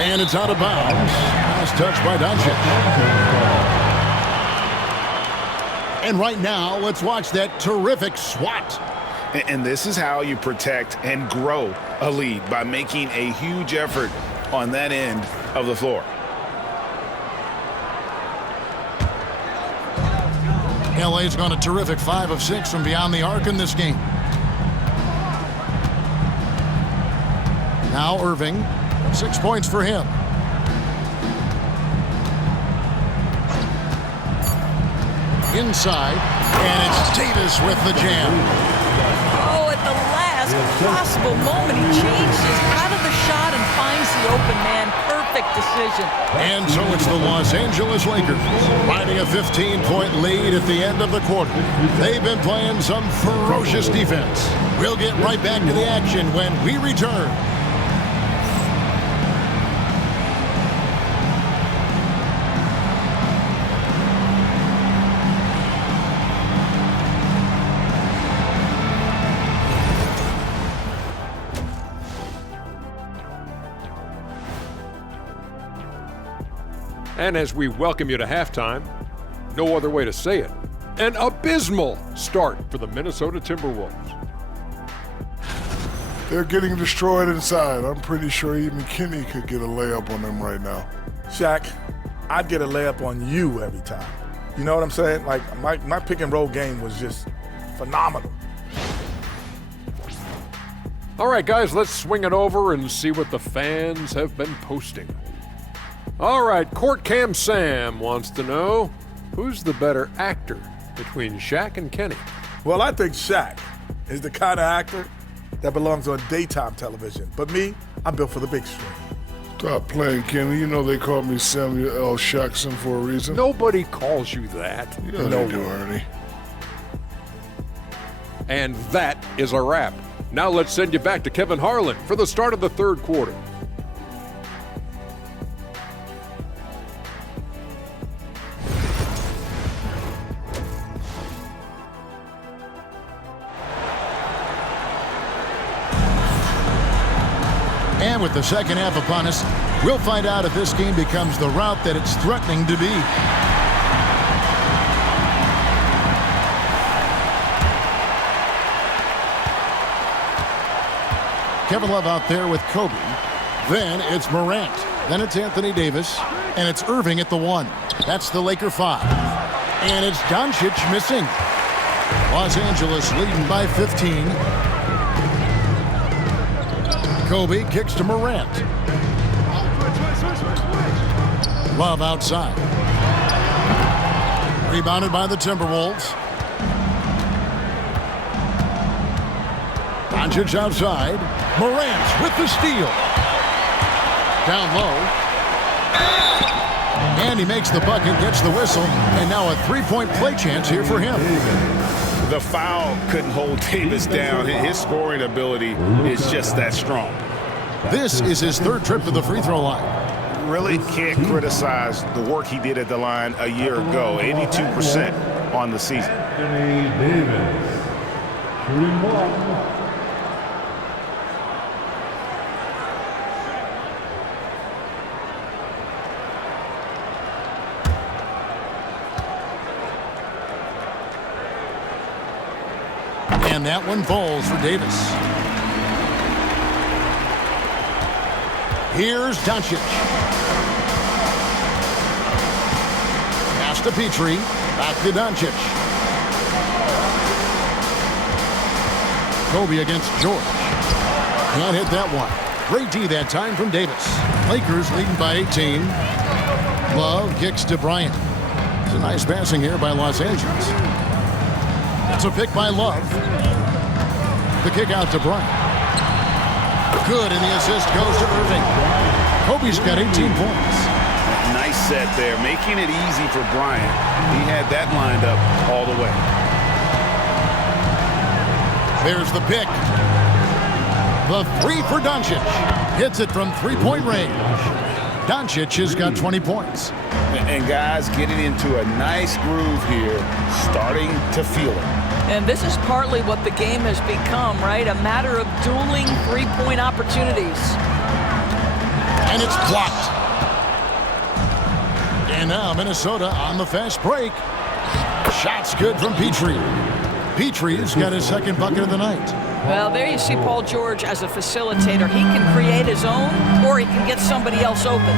And it's out of bounds. Last touch by Doncic. And right now, let's watch that terrific swat. And this is how you protect and grow a lead, by making a huge effort on that end of the floor. LA's gone a terrific 5 of 6 from beyond the arc in this game. Now Irving, 6 points for him. Inside, and it's Davis with the jam. Oh, at the last possible moment, he changes out of the shot and finds the open man. Perfect decision. And so it's the Los Angeles Lakers riding a 15-point lead at the end of the quarter. They've been playing some ferocious defense. We'll get right back to the action when we return. And as we welcome you to halftime, no other way to say it, an abysmal start for the Minnesota Timberwolves. They're getting destroyed inside. I'm pretty sure even Kenny could get a layup on them right now. Shaq, I'd get a layup on you every time. You know what I'm saying? Like, my pick and roll game was just phenomenal. All right, guys, let's swing it over and see what the fans have been posting. All right, Court Cam Sam wants to know, who's the better actor between Shaq and Kenny? Well, I think Shaq is the kind of actor that belongs on daytime television. But me, I'm built for the big screen. Stop playing, Kenny. You know they call me Samuel L. Jackson for a reason. Nobody calls you that. Yeah, they do, Ernie. And that is a wrap. Now let's send you back to Kevin Harlan for the start of the third quarter. And with the second half upon us, we'll find out if this game becomes the route that it's threatening to be. Kevin Love out there with Kobe. Then it's Morant. Then it's Anthony Davis. And it's Irving at the 1. That's the Laker 5. And it's Doncic missing. Los Angeles leading by 15. Kobe kicks to Morant. Love outside. Rebounded by the Timberwolves. Doncic outside. Morant with the steal. Down low. And he makes the bucket, gets the whistle, and now a three-point play chance here for him. The foul couldn't hold Davis down. His scoring ability is just that strong. This is his third trip to the free throw line. Really can't criticize the work he did at the line a year ago. 82% on the season. Anthony Davis, shooting 1. And that one falls for Davis. Here's Doncic. Pass to Petrie. Back to Doncic. Kobe against George. Can't hit that one. Great D that time from Davis. Lakers leading by 18. Love kicks to Bryant. It's a nice passing here by Los Angeles. That's a pick by Love. The kick out to Bryant. Good, and the assist goes to Irving. Kobe's got 18 points. Nice set there, making it easy for Bryant. He had that lined up all the way. There's the pick. The three for Doncic. Hits it from three-point range. Doncic has got 20 points. And guys getting into a nice groove here, starting to feel it. And this is partly what the game has become, right? A matter of dueling three-point opportunities. And it's blocked. And now Minnesota on the fast break. Shots good from Petrie. Petrie's got his second bucket of the night. Well, there you see Paul George as a facilitator. He can create his own, or he can get somebody else open.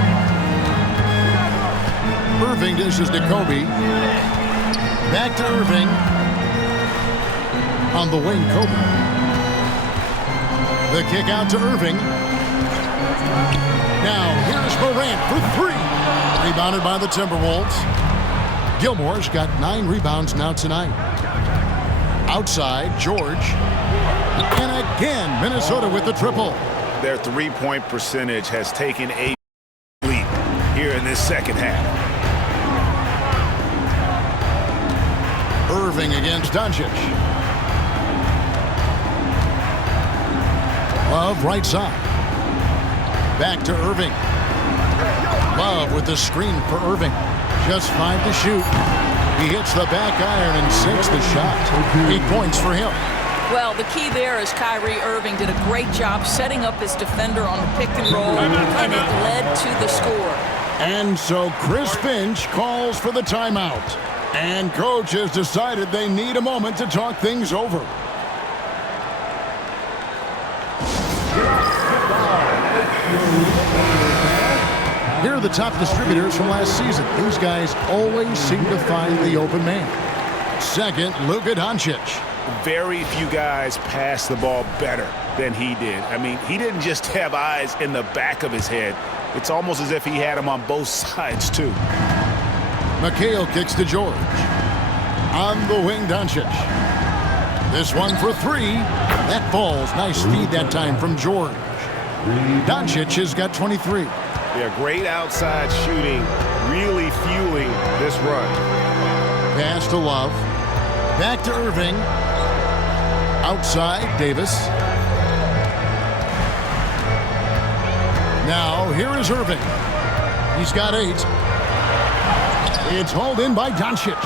Irving dishes to Kobe. Back to Irving. On the wing, Kobe. The kick out to Irving. Now, here's Morant for three. Rebounded by the Timberwolves. Gilmore's got 9 rebounds now tonight. Outside, George. And again, Minnesota with the triple. Their three-point percentage has taken a leap here in this second half. Irving against Doncic. Love right side. Back to Irving. Love with the screen for Irving. Just 5 to shoot. He hits the back iron and sinks the shot. 8 points for him. Well, the key there is Kyrie Irving did a great job setting up his defender on the pick and roll, and it led to the score. And so Chris Finch calls for the timeout. And coach has decided they need a moment to talk things over. Here are the top distributors from last season. These guys always seem to find the open man. Second, Luka Doncic. very few guys pass the ball better than he did. I mean, he didn't just have eyes in the back of his head. It's almost as if he had them on both sides, too. McHale kicks to George. On the wing, Doncic. This one for three. That falls. Nice feed that time from George. Doncic has got 23. Yeah, great outside shooting, really fueling this run. Pass to Love. Back to Irving. Outside, Davis. Now, here is Irving. He's got 8. It's hauled in by Doncic.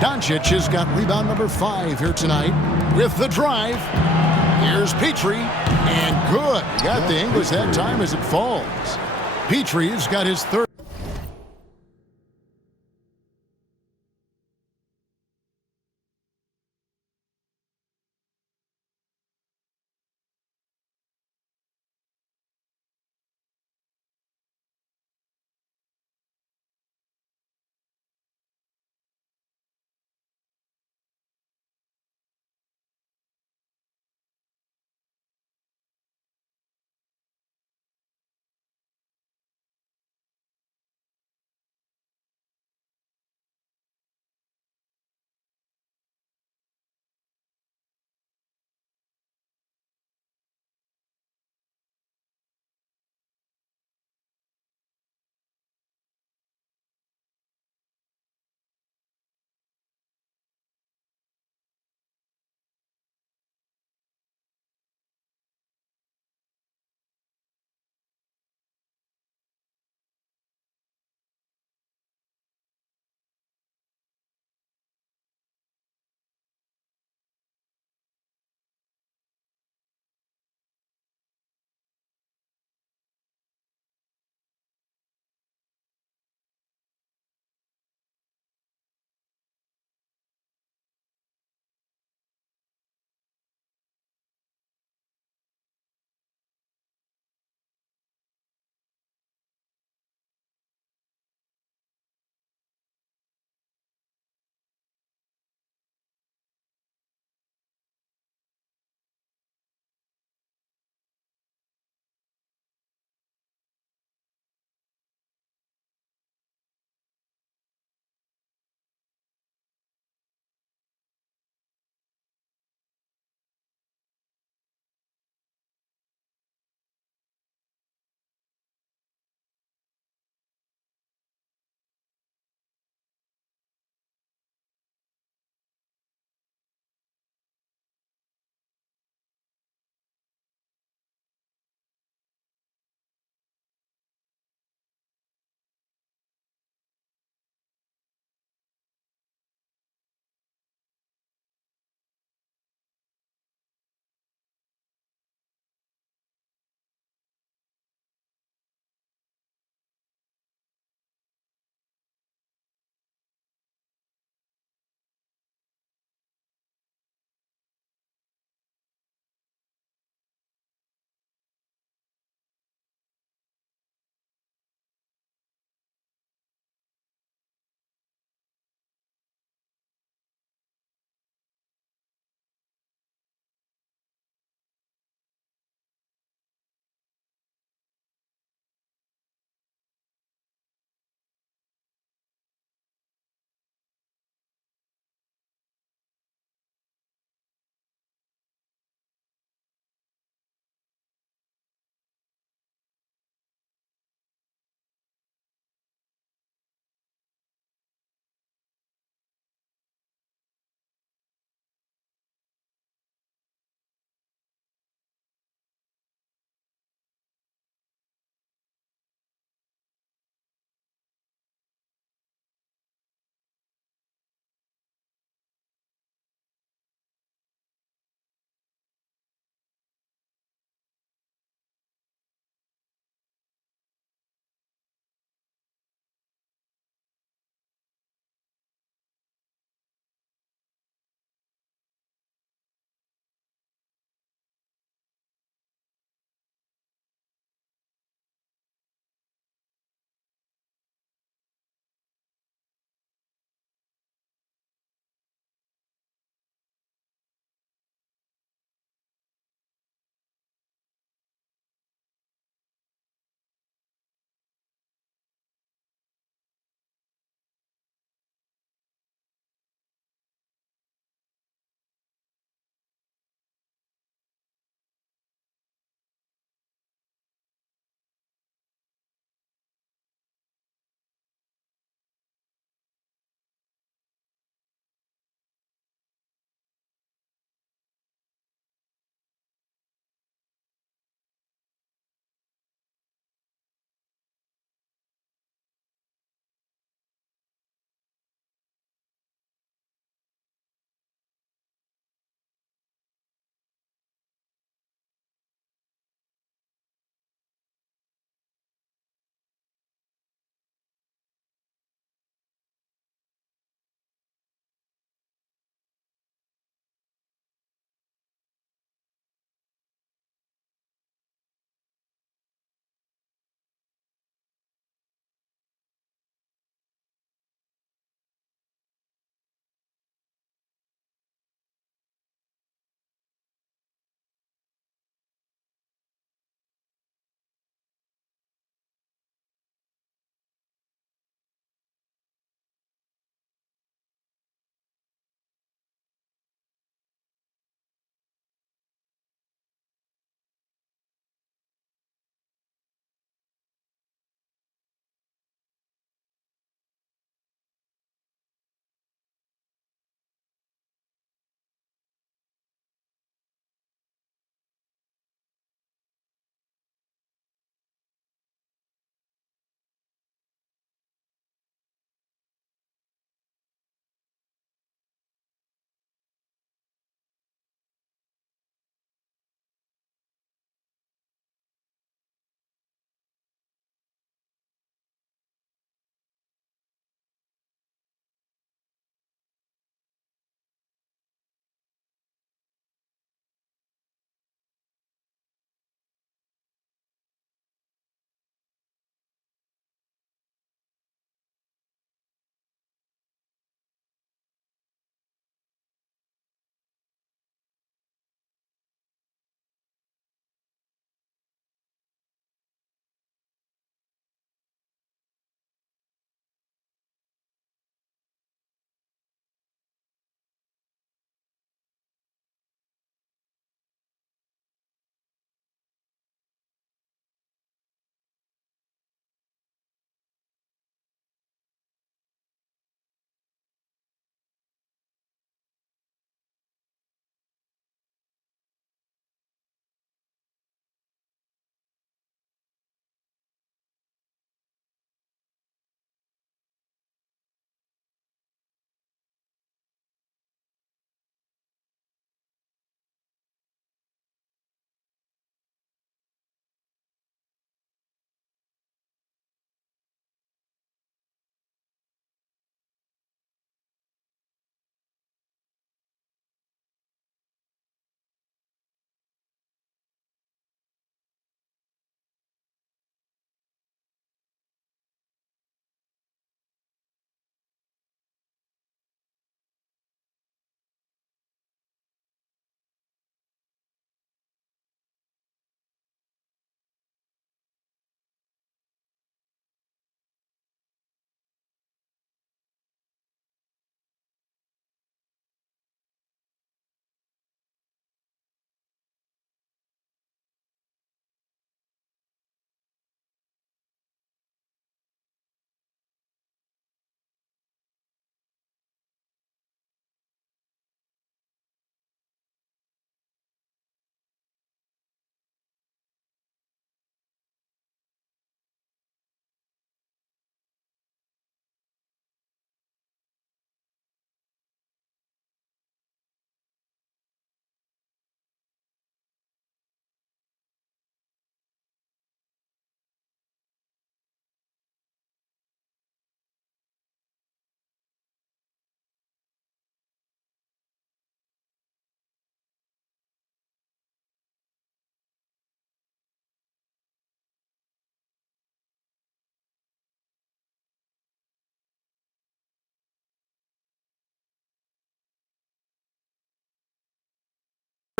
Doncic has got rebound number 5 here tonight with the drive. Here's Petrie, and good. He got the English that time as it falls. Petrie's got his third.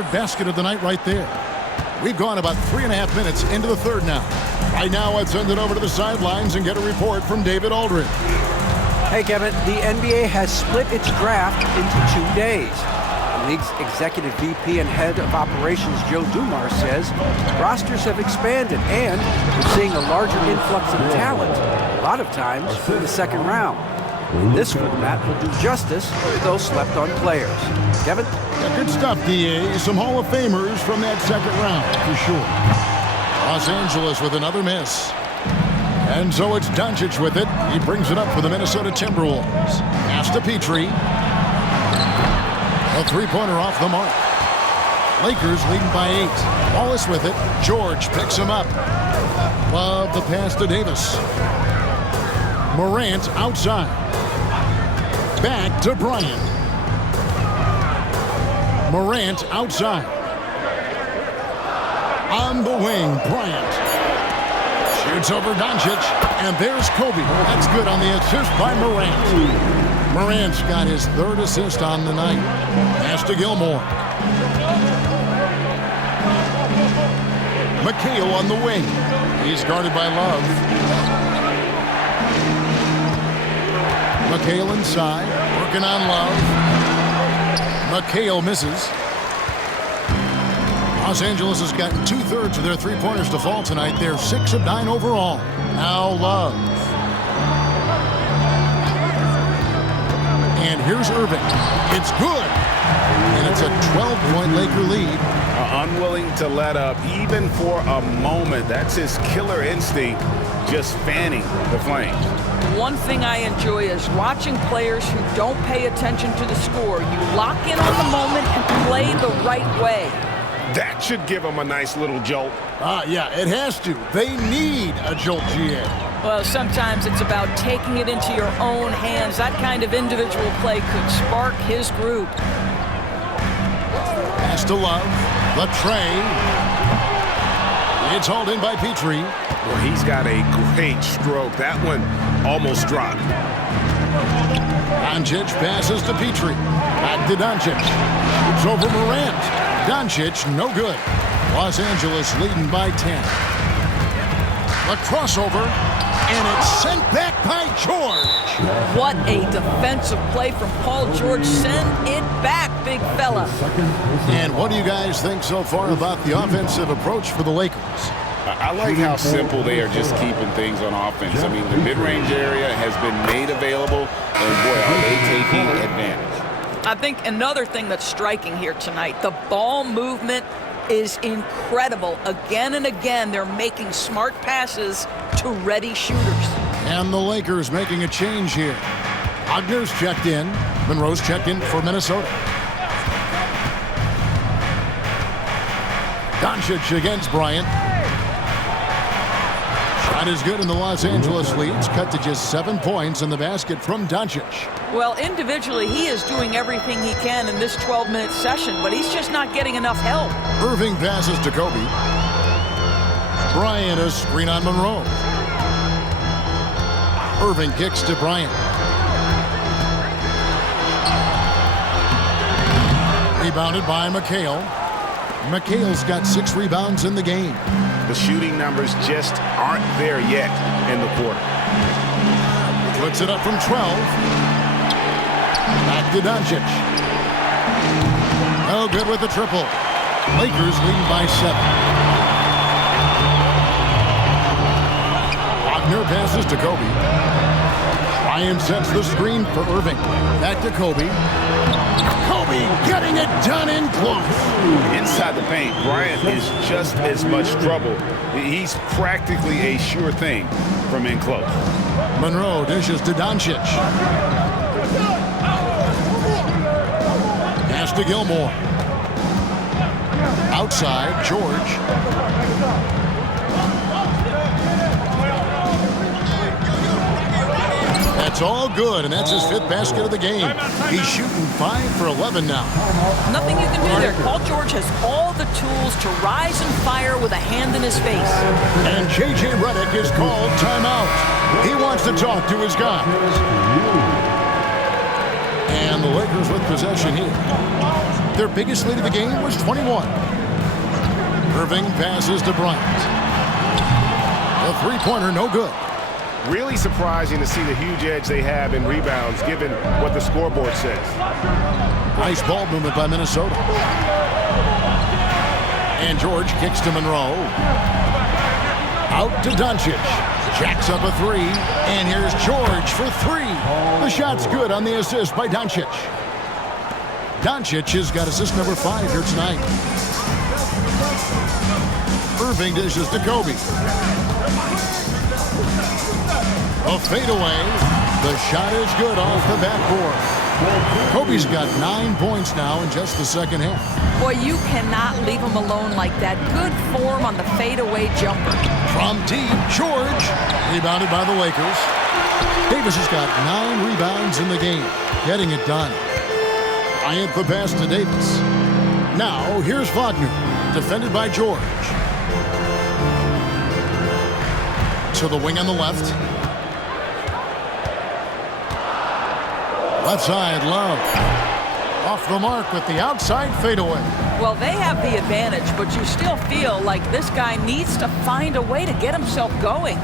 Basket of the night right there. We've gone about 3.5 minutes into the third now. Right now, let's send it over to the sidelines and get a report from David Aldridge. Hey, Kevin, the NBA has split its draft into 2 days. The league's executive VP and head of operations, Joe Dumars, says rosters have expanded and we're seeing a larger influx of talent, a lot of times in the second round. This format will do justice to those slept-on players. Kevin? Yeah, good stuff, DA. Some Hall of Famers from that second round, for sure. Los Angeles with another miss. And so it's Doncic with it. He brings it up for the Minnesota Timberwolves. Pass to Petrie. A three-pointer off the mark. Lakers leading by 8. Wallace with it. George picks him up. Love the pass to Davis. Morant outside. Back to Bryant. Morant outside. On the wing, Bryant. Shoots over Doncic, and there's Kobe. That's good on the assist by Morant. Morant's got his 3rd assist on the night. Pass to Gilmore. McHale on the wing. He's guarded by Love. McHale inside, working on Love. McHale misses. Los Angeles has gotten 2/3 of their three-pointers to fall tonight. They're 6 of 9 overall. Now Love. And here's Irving. It's good. And it's a 12-point Laker lead. Unwilling to let up even for a moment. That's his killer instinct, just fanning the flames. One thing I enjoy is watching players who don't pay attention to the score. You lock in on the moment and play the right way. That should give them a nice little jolt. Yeah, it has to. They need a jolt, GA. Well, sometimes it's about taking it into your own hands. That kind of individual play could spark his group. Pass to Love. The tray. It's hauled in by Petrie. Well, he's got a great stroke. That one almost dropped. Doncic passes to Petrie. Back to Doncic. It's over Morant. Doncic, no good. Los Angeles leading by 10. A crossover, and it's sent back by George. What a defensive play from Paul George. Send it back, big fella. And what do you guys think so far about the offensive approach for the Lakers? I like how simple they are just keeping things on offense. I mean, the mid-range area has been made available, and boy, are they taking advantage. I think another thing that's striking here tonight, the ball movement is incredible. Again and again, they're making smart passes to ready shooters. And the Lakers making a change here. Wagner's checked in. Monroe's checked in for Minnesota. Doncic against Bryant. Shot is good, and the Los Angeles leads cut to just 7 points in the basket from Doncic. Well, individually, he is doing everything he can in this 12-minute session, but he's just not getting enough help. Irving passes to Kobe. Bryant, a screen on Monroe. Irving kicks to Bryant. Rebounded by McHale. McHale's got 6 rebounds in the game. The shooting numbers just aren't there yet in the quarter. Puts it up from 12. Back to Doncic. No good with the triple. Lakers leading by 7. Wagner passes to Kobe. Bryant sets the screen for Irving. Back to Kobe. Kobe getting it done in close. Inside the paint, Bryant is just as much trouble. He's practically a sure thing from in close. Monroe dishes to Doncic. Pass to Gilmore. Outside, George. That's all good, and that's his 5th basket of the game. He's shooting 5 for 11 now. Nothing you can do there. Paul George has all the tools to rise and fire with a hand in his face. And J.J. Redick is called timeout. He wants to talk to his guys. And the Lakers with possession here. their biggest lead of the game was 21. Irving passes to Bryant. The three-pointer, no good. Really surprising to see the huge edge they have in rebounds, given what the scoreboard says. Nice ball movement by Minnesota. And George kicks to Monroe. Out to Doncic. Jacks up a three. And here's George for three. The shot's good on the assist by Doncic. Doncic has got assist number 5 here tonight. Irving dishes to Kobe. A fadeaway. The shot is good off the backboard. Kobe's got 9 points now in just the second half. Boy, you cannot leave him alone like that. Good form on the fadeaway jumper. From deep, George. Rebounded by the Lakers. Davis has got 9 rebounds in the game. Getting it done. Bryant the pass to Davis. Now, here's Wagner. Defended by George. To the wing on the left. Left side, Love. Off the mark with the outside fadeaway. Well, they have the advantage, but you still feel like this guy needs to find a way to get himself going.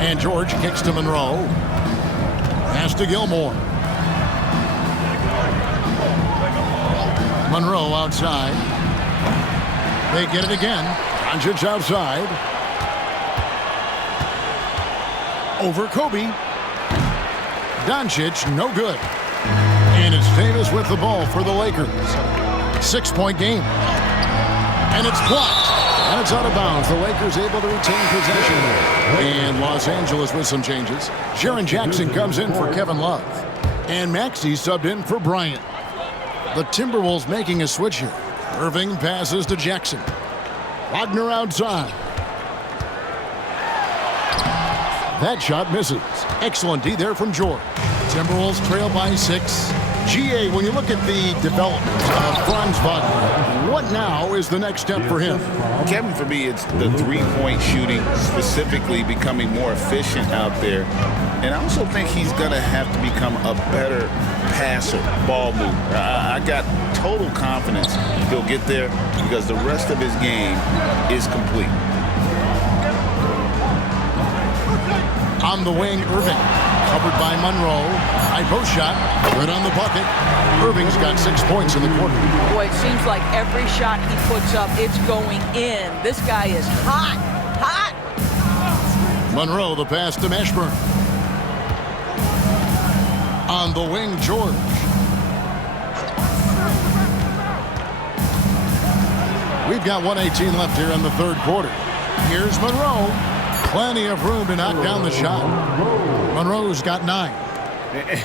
And George kicks to Monroe. Pass to Gilmore. Monroe outside. They get it again. Doncic outside. Over Kobe. Doncic, no good. And it's Davis with the ball for the Lakers. 6-point game. And it's blocked. And it's out of bounds. The Lakers able to retain possession. And Los Angeles with some changes. Jaren Jackson comes in for Kevin Love. And Maxey subbed in for Bryant. The Timberwolves making a switch here. Irving passes to Jackson. Wagner outside. That shot misses. Excellent D there from George. Timberwolves trail by 6. GA, when you look at the development of Franz Wagner, what now is the next step for him? Kevin, for me, it's the three-point shooting, specifically becoming more efficient out there. And I also think he's going to have to become a better passer, ball mover. I got total confidence he'll get there because the rest of his game is complete. On the wing, Irving. Covered by Monroe. High post shot. Good on the bucket. Irving's got 6 points in the quarter. Boy, it seems like every shot he puts up, it's going in. This guy is hot. Hot. Monroe, the pass to Mashburn. On the wing, George. We've got 1:18 left here in the third quarter. Here's Monroe. Plenty of room to knock down the shot. Monroe's got 9.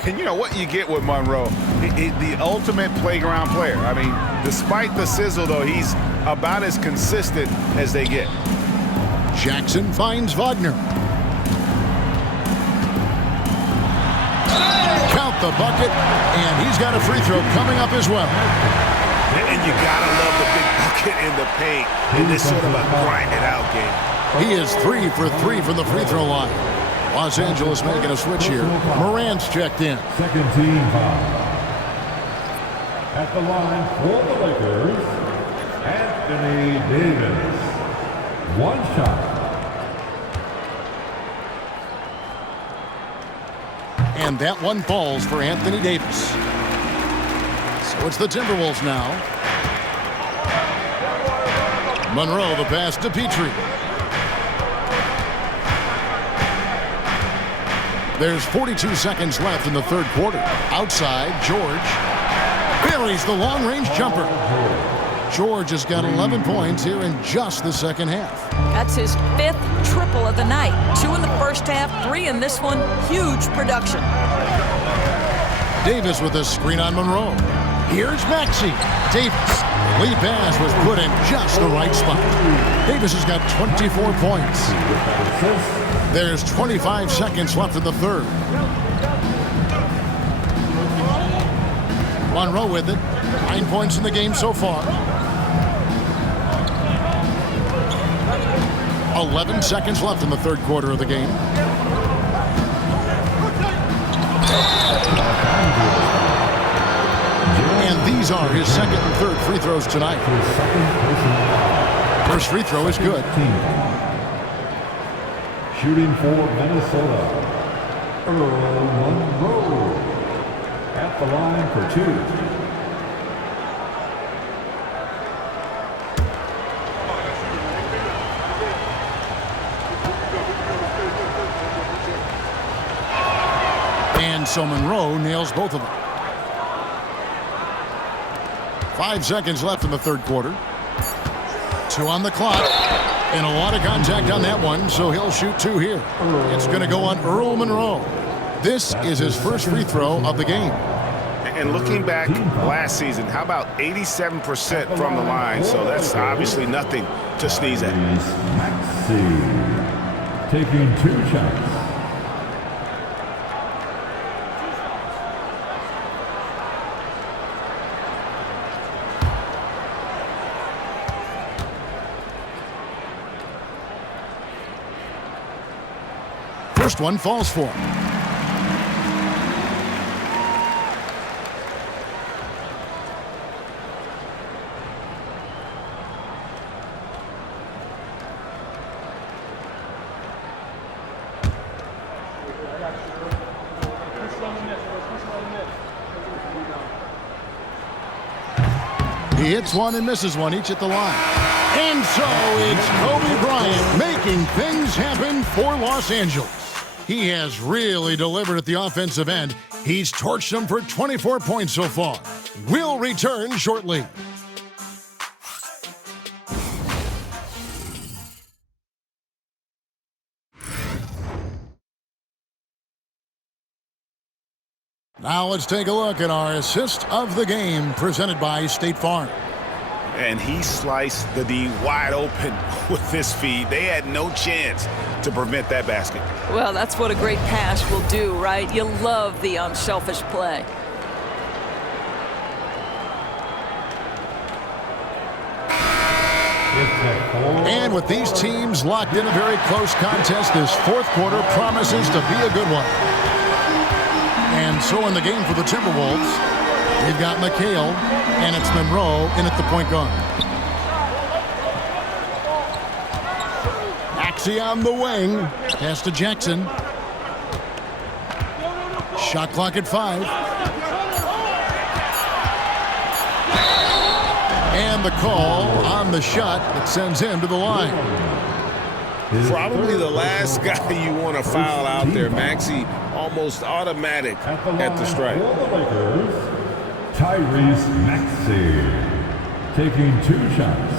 And you know what you get with Monroe? The ultimate playground player. I mean, despite the sizzle, though, he's about as consistent as they get. Jackson finds Wagner. Count the bucket, and he's got a free throw coming up as well. And you gotta love the big bucket in the paint in this sort of a grind-it-out game. He is 3 for 3 from the free throw line. Los Angeles making a switch here. Morant's checked in. Second team foul. At the line for the Lakers, Anthony Davis. 1 shot. And that one falls for Anthony Davis. So it's the Timberwolves now. Monroe, the pass to Petrie. There's 42 seconds left in the third quarter. Outside, George buries the long-range jumper. George has got 11 points here in just the second half. That's his 5th triple of the night. 2 in the first half, 3 in this one. Huge production. Davis with a screen on Monroe. Here's Maxey. Davis. The lead pass was put in just the right spot. Davis has got 24 points. There's 25 seconds left in the third. Monroe with it. 9 points in the game so far. 11 seconds left in the third quarter of the game. And These are his second and third free throws tonight. First free throw is good. Shooting for Minnesota, Earl Monroe. At the line for two. And so Monroe nails both of them. 5 seconds left in the third quarter. 2 on the clock. And a lot of contact on that one, so he'll shoot 2 here. It's going to go on Earl Monroe. This is his first free throw of the game. And looking back last season, how about 87% from the line? So that's obviously nothing to sneeze at. Maxey taking 2 shots. First one falls for him. He hits one and misses one, each at the line. And so it's Kobe Bryant making things happen for Los Angeles. He has really delivered at the offensive end. He's torched them for 24 points so far. We'll return shortly. Now let's take a look at our assist of the game presented by State Farm. And he sliced the D wide open with his feed. They had no chance to prevent that basket. Well, that's what a great pass will do, right? You love the unselfish play. And with these teams locked in a very close contest, this fourth quarter promises to be a good one. And so in the game for the Timberwolves, we've got McHale, and it's Monroe in at the point guard. Maxey on the wing. Pass to Jackson. Shot clock at 5. And the call on the shot that sends him to the line. Probably the last guy you want to foul out there. Maxey almost automatic at the strike. Tyrese Maxey taking 2 shots.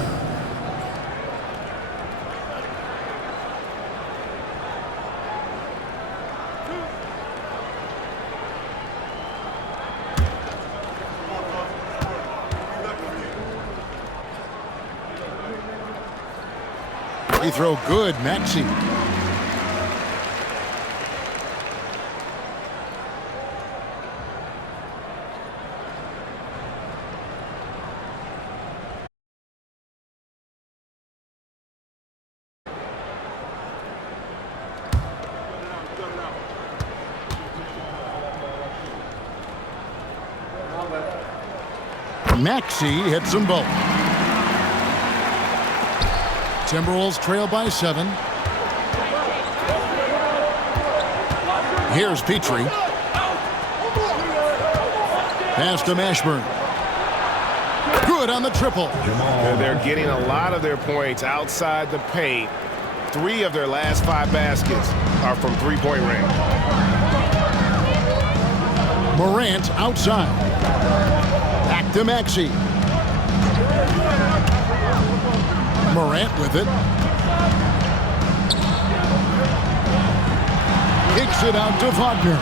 Free throw good, Maxey. Maxey hits them both. Timberwolves trail by 7. Here's Petrie. Pass to Mashburn. Good on the triple. They're getting a lot of their points outside the paint. 3 of their last 5 baskets are from three-point range. Morant outside. Back to Maxey. Morant with it. Kicks it out to Wagner.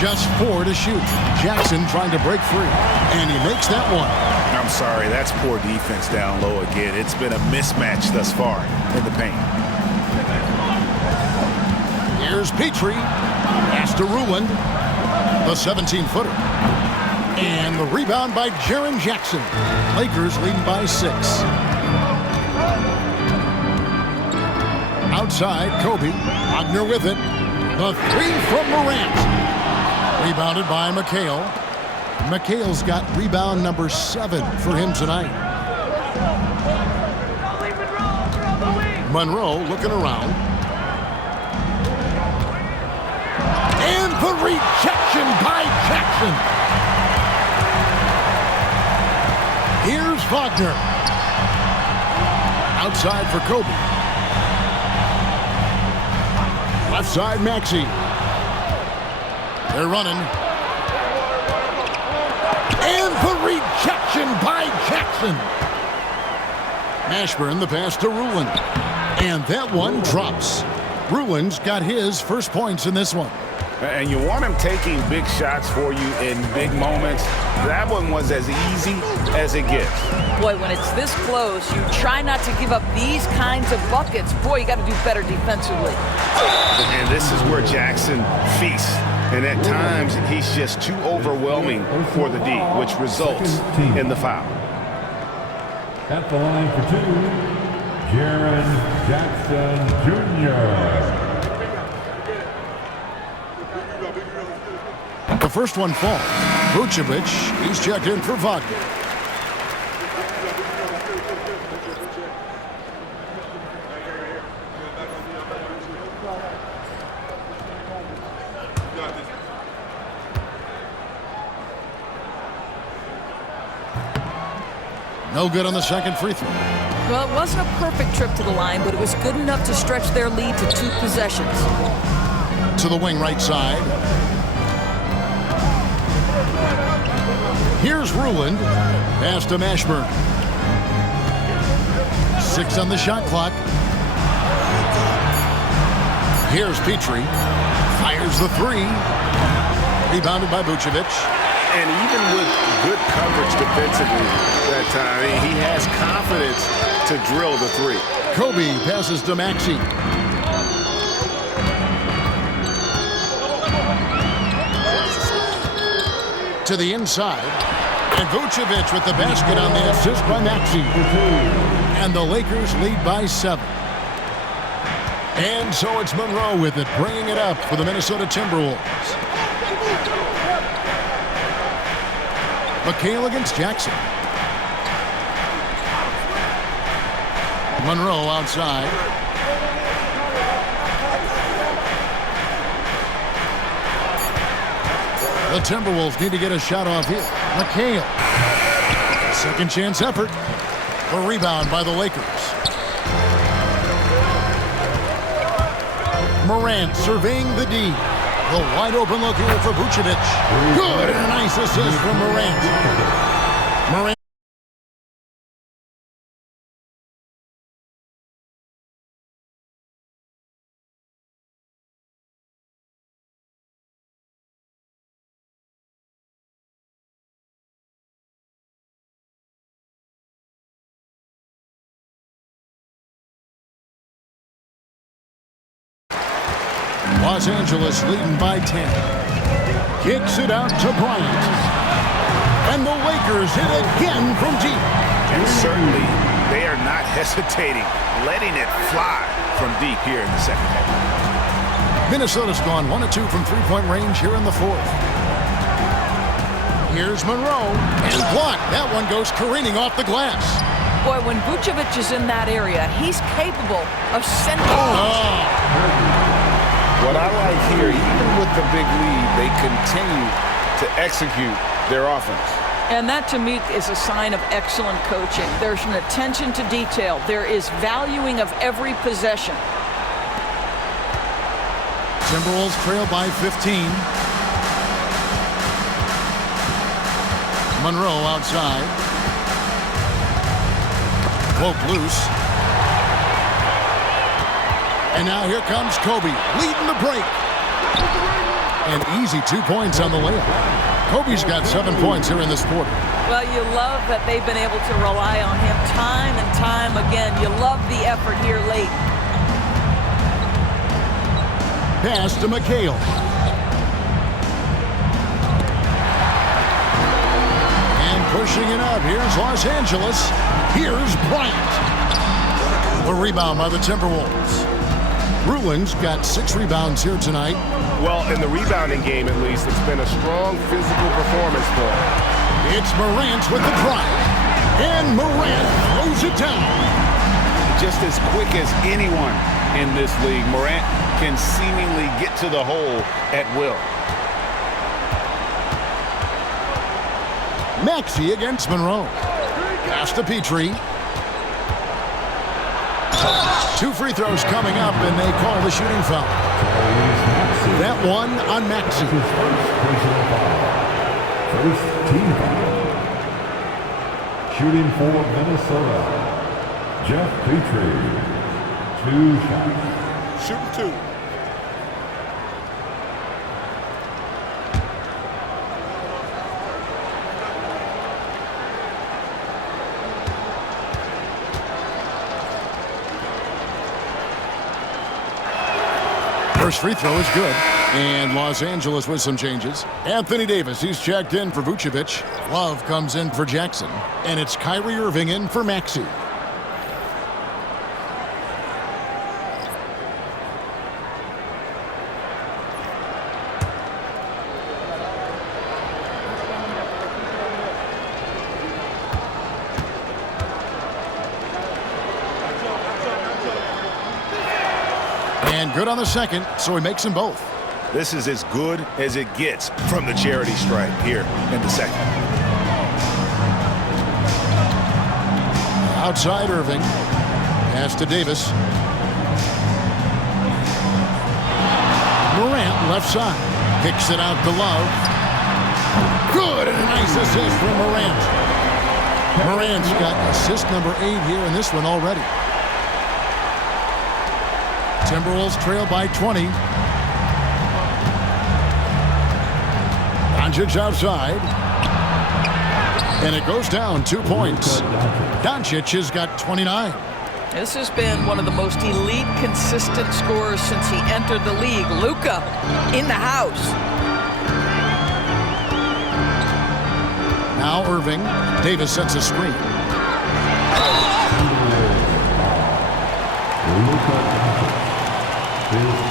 Just 4 to shoot. Jackson trying to break free. And he makes that one. I'm sorry, that's poor defense down low again. It's been a mismatch thus far in the paint. Here's Petrie. Pass to Ruland. The 17-footer. And the rebound by Jaren Jackson. Lakers leading by 6. Outside, Kobe. Wagner with it. The 3 from Morant. Rebounded by McHale. McHale's got rebound number 7 for him tonight. Monroe looking around. And the rejection by Jackson. Here's Wagner. Outside for Kobe. Left side, Maxey. They're running. And the rejection by Jackson. Mashburn the pass to Ruland. And that one drops. Ruland's got his first points in this one. And you want him taking big shots for you in big moments. That one was as easy as it gets. Boy, when it's this close, you try not to give up these kinds of buckets. Boy, you got to do better defensively. And this is where Jackson feasts. And at times, he's just too overwhelming for the D, which results in the foul. At the line for 2, Jaren Jackson Jr. The first one falls. Vucevic, he's checked in for Wagner. No good on the second free throw. Well, it wasn't a perfect trip to the line, but it was good enough to stretch their lead to 2 possessions. To the wing right side. Here's Ruland. Pass to Mashburn. 6 on the shot clock. Here's Petrie. Fires the 3. Rebounded by Vucevic. And even with good coverage defensively that time, he has confidence to drill the 3. Kobe passes to Maxey. To the inside. And Vucevic with the basket on the assist by Maxey. And the Lakers lead by 7. And so it's Monroe with it, bringing it up for the Minnesota Timberwolves. McHale against Jackson. Monroe outside. The Timberwolves need to get a shot off here. McHale. Second chance effort. The rebound by the Lakers. Morant surveying the D. The wide open look here for Vucevic. Good, and a nice assist from Morant. Morant. Los Angeles leading by 10. Kicks it out to Bryant. And the Lakers hit again from deep. And certainly, they are not hesitating, letting it fly from deep here in the second half. Minnesota's gone 1 of 2 from three-point range here in the 4th. Here's Monroe. And blocked. That one goes careening off the glass. Boy, when Vucevic is in that area, he's capable of sending. What I like here, even with the big lead, they continue to execute their offense. And that, to me, is a sign of excellent coaching. There's an attention to detail. There is valuing of every possession. Timberwolves trail by 15. Monroe outside. Woke loose. And now here comes Kobe, leading the break. An easy 2 points on the layup. Kobe's got 7 points here in this quarter. Well, you love that they've been able to rely on him time and time again. You love the effort here late. Pass to McHale. And pushing it up. Here's Los Angeles. Here's Bryant. The rebound by the Timberwolves. Bruins got 6 rebounds here tonight. Well, in the rebounding game, at least, it's been a strong physical performance for him. It's Morant with the drive. And Morant throws it down. Just as quick as anyone in this league, Morant can seemingly get to the hole at will. Maxey against Monroe. Pass to Petrie. 2 free throws coming up, and they call the shooting foul. That one on Maxey. First team foul. Shooting for Minnesota, Jeff Petrie. 2 shots. Shooting 2. First free throw is good. And Los Angeles with some changes. Anthony Davis, he's checked in for Vucevic. Love comes in for Jackson. And it's Kyrie Irving in for Maxey. And good on the second, so he makes them both. This is as good as it gets from the charity stripe here in the second. Outside Irving. Pass to Davis. Morant left side. Kicks it out to Love. Good, and a nice assist from Morant. Morant's got assist number 8 here in this one already. Timberwolves trail by 20. Doncic outside. And it goes down 2 points. Doncic has got 29. This has been one of the most elite, consistent scorers since he entered the league. Luka in the house. Now Irving. Davis sets a screen.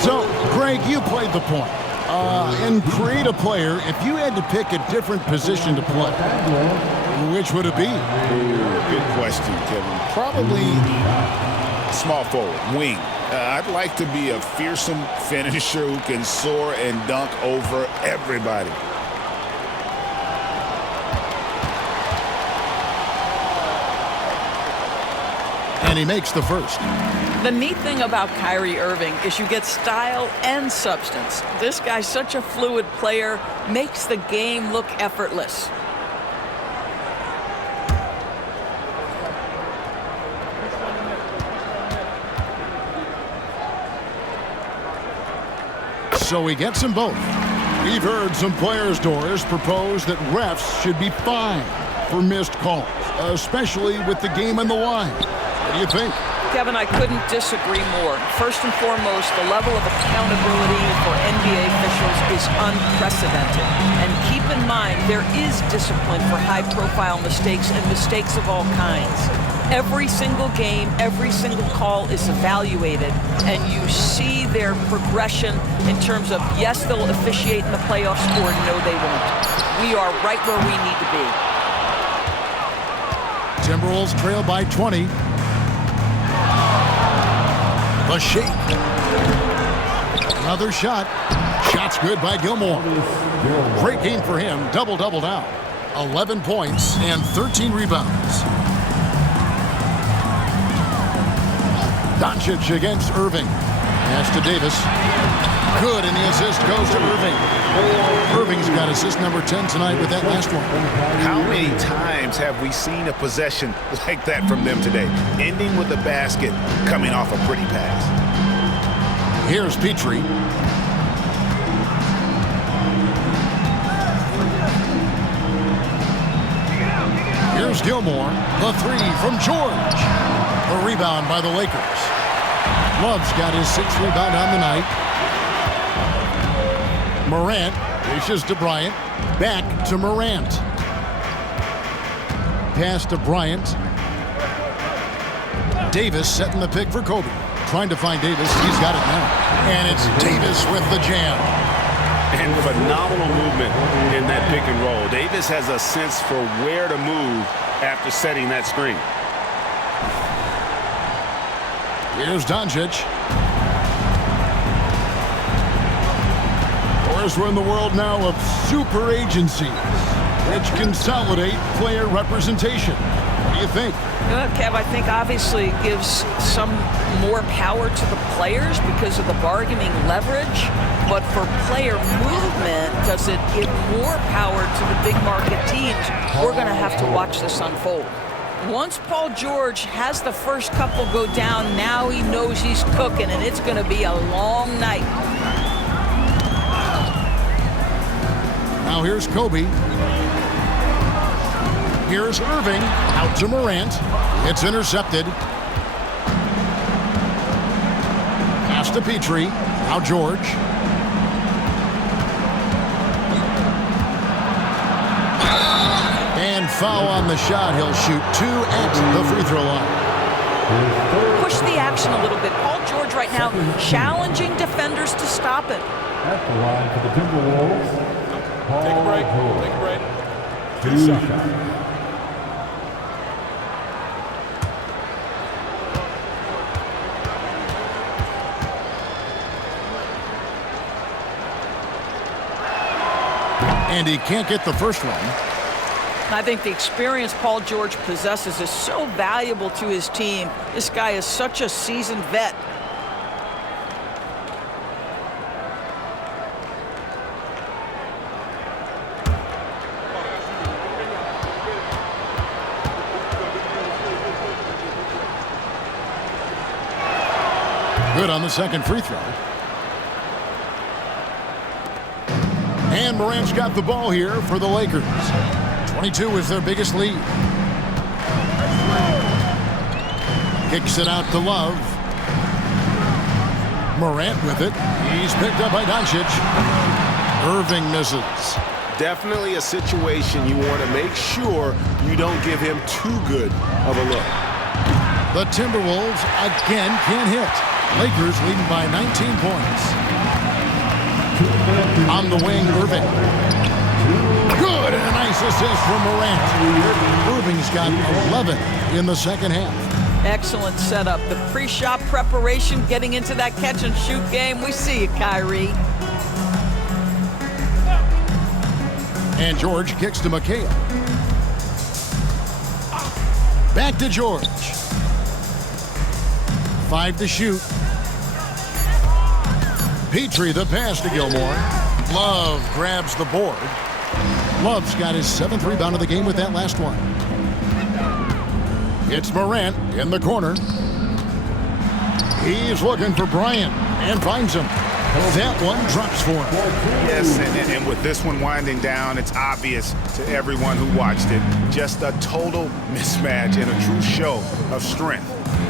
So, Greg, you played the point. And create a player, if you had to pick a different position to play, which would it be? Good question, Kevin. Probably small forward, wing. I'd like to be a fearsome finisher who can soar and dunk over everybody. And he makes the first. The neat thing about Kyrie Irving is you get style and substance. This guy's such a fluid player, makes the game look effortless. So he gets them both. We've heard some players' doors propose that refs should be fined for missed calls, especially with the game on the line. What do you think? Kevin, I couldn't disagree more. First and foremost, the level of accountability for NBA officials is unprecedented. And keep in mind, there is discipline for high-profile mistakes and mistakes of all kinds. Every single game, every single call is evaluated, and you see their progression in terms of, yes, they'll officiate in the playoffs, or no, they won't. We are right where we need to be. Timberwolves trail by 20. The shake. Another shot. Shot's good by Gilmore. Great game for him. Double-double now. 11 points and 13 rebounds. Doncic against Irving. Pass to Davis. Good, and the assist goes to Irving. Irving's got assist number 10 tonight with that last one. How many times have we seen a possession like that from them today? Ending with a basket, coming off a pretty pass. Here's Petrie. Here's Gilmore. The 3 from George. A rebound by the Lakers. Love's got his 6th rebound on the night. Morant dishes to Bryant. Back to Morant. Pass to Bryant. Davis setting the pick for Kobe. trying to find Davis. He's got it now. And it's Davis with the jam. And phenomenal movement in that pick and roll. Davis has a sense for where to move after setting that screen. Here's Doncic. Of course, we're in the world now of super agencies, which consolidate player representation. What do you think? Kev, I think obviously it gives some more power to the players because of the bargaining leverage. But for player movement, does it give more power to the big market teams? We're going to have to watch this unfold. Once Paul George has the first couple go down, now he knows he's cooking, and it's going to be a long night. Now here's Kobe. Here's Irving, out to Morant. It's intercepted. Pass to Petrie. Now George. And foul on the shot. He'll shoot 2 at the free throw line. Push the action a little bit. Paul George right now challenging defenders to stop it. At the line for the Timberwolves, Paul Take a break. George. Take a break. 2 shots. And he can't get the first one. I think the experience Paul George possesses is so valuable to his team. This guy is such a seasoned vet. Good on the second free throw. And Morant's got the ball here for the Lakers. 22 is their biggest lead. Kicks it out to Love. Morant with it. He's picked up by Doncic. Irving misses. Definitely a situation you want to make sure you don't give him too good of a look. The Timberwolves again can't hit. Lakers leading by 19 points. On the wing, Irving. Good, and a nice assist from Morant. Irving's got 11 in the second half. Excellent setup. The pre-shot preparation, getting into that catch-and-shoot game. We see you, Kyrie. And George kicks to McHale. Back to George. 5 to shoot. Petrie the pass to Gilmore. Love grabs the board. Love's got his 7th rebound of the game with that last one. It's Morant in the corner. He's looking for Bryant and finds him. That one drops for him. Yes, and with this one winding down, it's obvious to everyone who watched it. Just a total mismatch and a true show of strength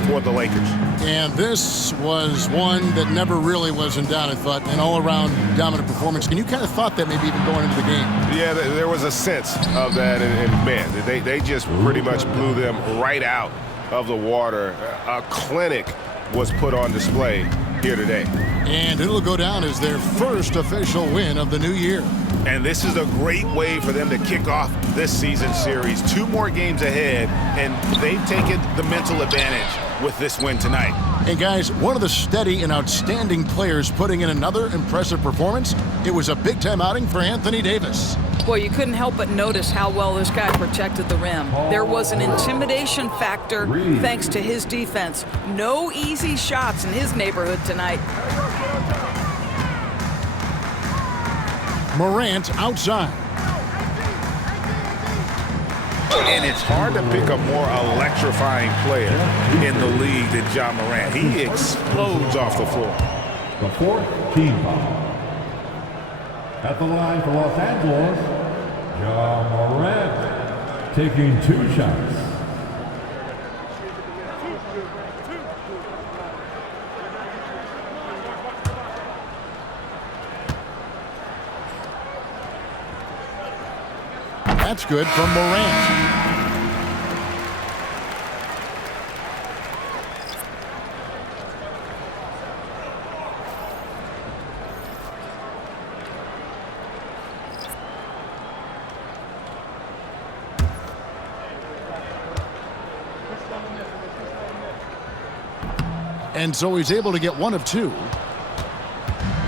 for the Lakers. And this was one that never really was in doubt, I thought, an all-around dominant performance. And you kind of thought that maybe even going into the game. Yeah, there was a sense of that, and man, they just pretty much blew them right out of the water. A clinic was put on display here today. And it'll go down as their first official win of the new year. And this is a great way for them to kick off this season series. 2 more games ahead, and they've taken the mental advantage with this win tonight. And guys, one of the steady and outstanding players putting in another impressive performance. It was a big-time outing for Anthony Davis. Boy, you couldn't help but notice how well this guy protected the rim. There was an intimidation factor thanks to his defense. No easy shots in his neighborhood tonight. Morant outside. And it's hard to pick a more electrifying player in the league than Ja Morant. He explodes off the floor. The 4th team foul. At the line for Los Angeles, Ja Morant taking 2 shots. That's good from Morant. And so he's able to get one of two.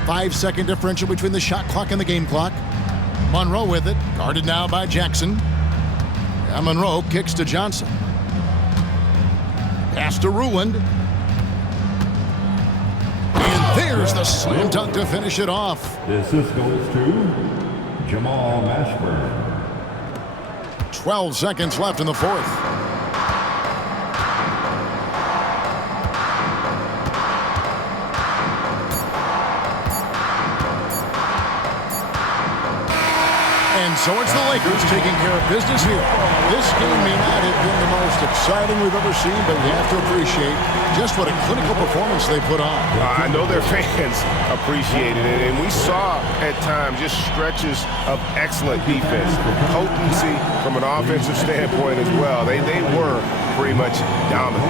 5-second differential between the shot clock and the game clock. Monroe with it, guarded now by Jackson. And Monroe kicks to Johnson. Pass to Ruland. And there's the slam dunk to finish it off. The assist goes to Jamal Mashburn. 12 seconds left in the fourth. And so it's the Lakers taking care of business here. This game may not have been the most exciting we've ever seen, but we have to appreciate just what a clinical performance they put on. I know their fans appreciated it, and we saw at times just stretches of excellent defense, potency from an offensive standpoint as well. They were pretty much dominant.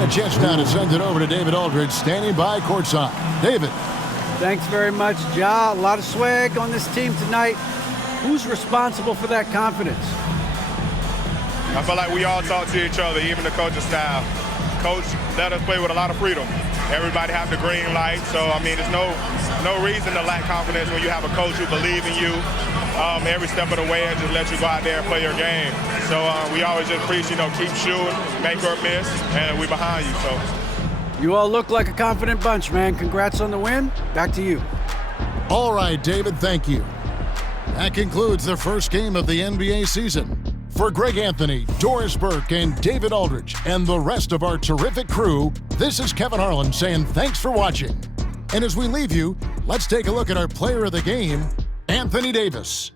And a chance now to send it over to David Aldridge, standing by courtside. David. Thanks very much, Ja. A lot of swag on this team tonight. Who's responsible for that confidence? I feel like we all talk to each other, even the coaching staff. Coach let us play with a lot of freedom. Everybody have the green light, so I mean, there's no reason to lack confidence when you have a coach who believes in you every step of the way and just let you go out there and play your game. So we always just preach, keep shooting, make or miss, and we behind you. So you all look like a confident bunch, man. Congrats on the win. Back to you. All right, David, thank you. That concludes the first game of the NBA season. For Greg Anthony, Doris Burke, and David Aldridge, and the rest of our terrific crew, this is Kevin Harlan saying thanks for watching. And as we leave you, let's take a look at our player of the game, Anthony Davis.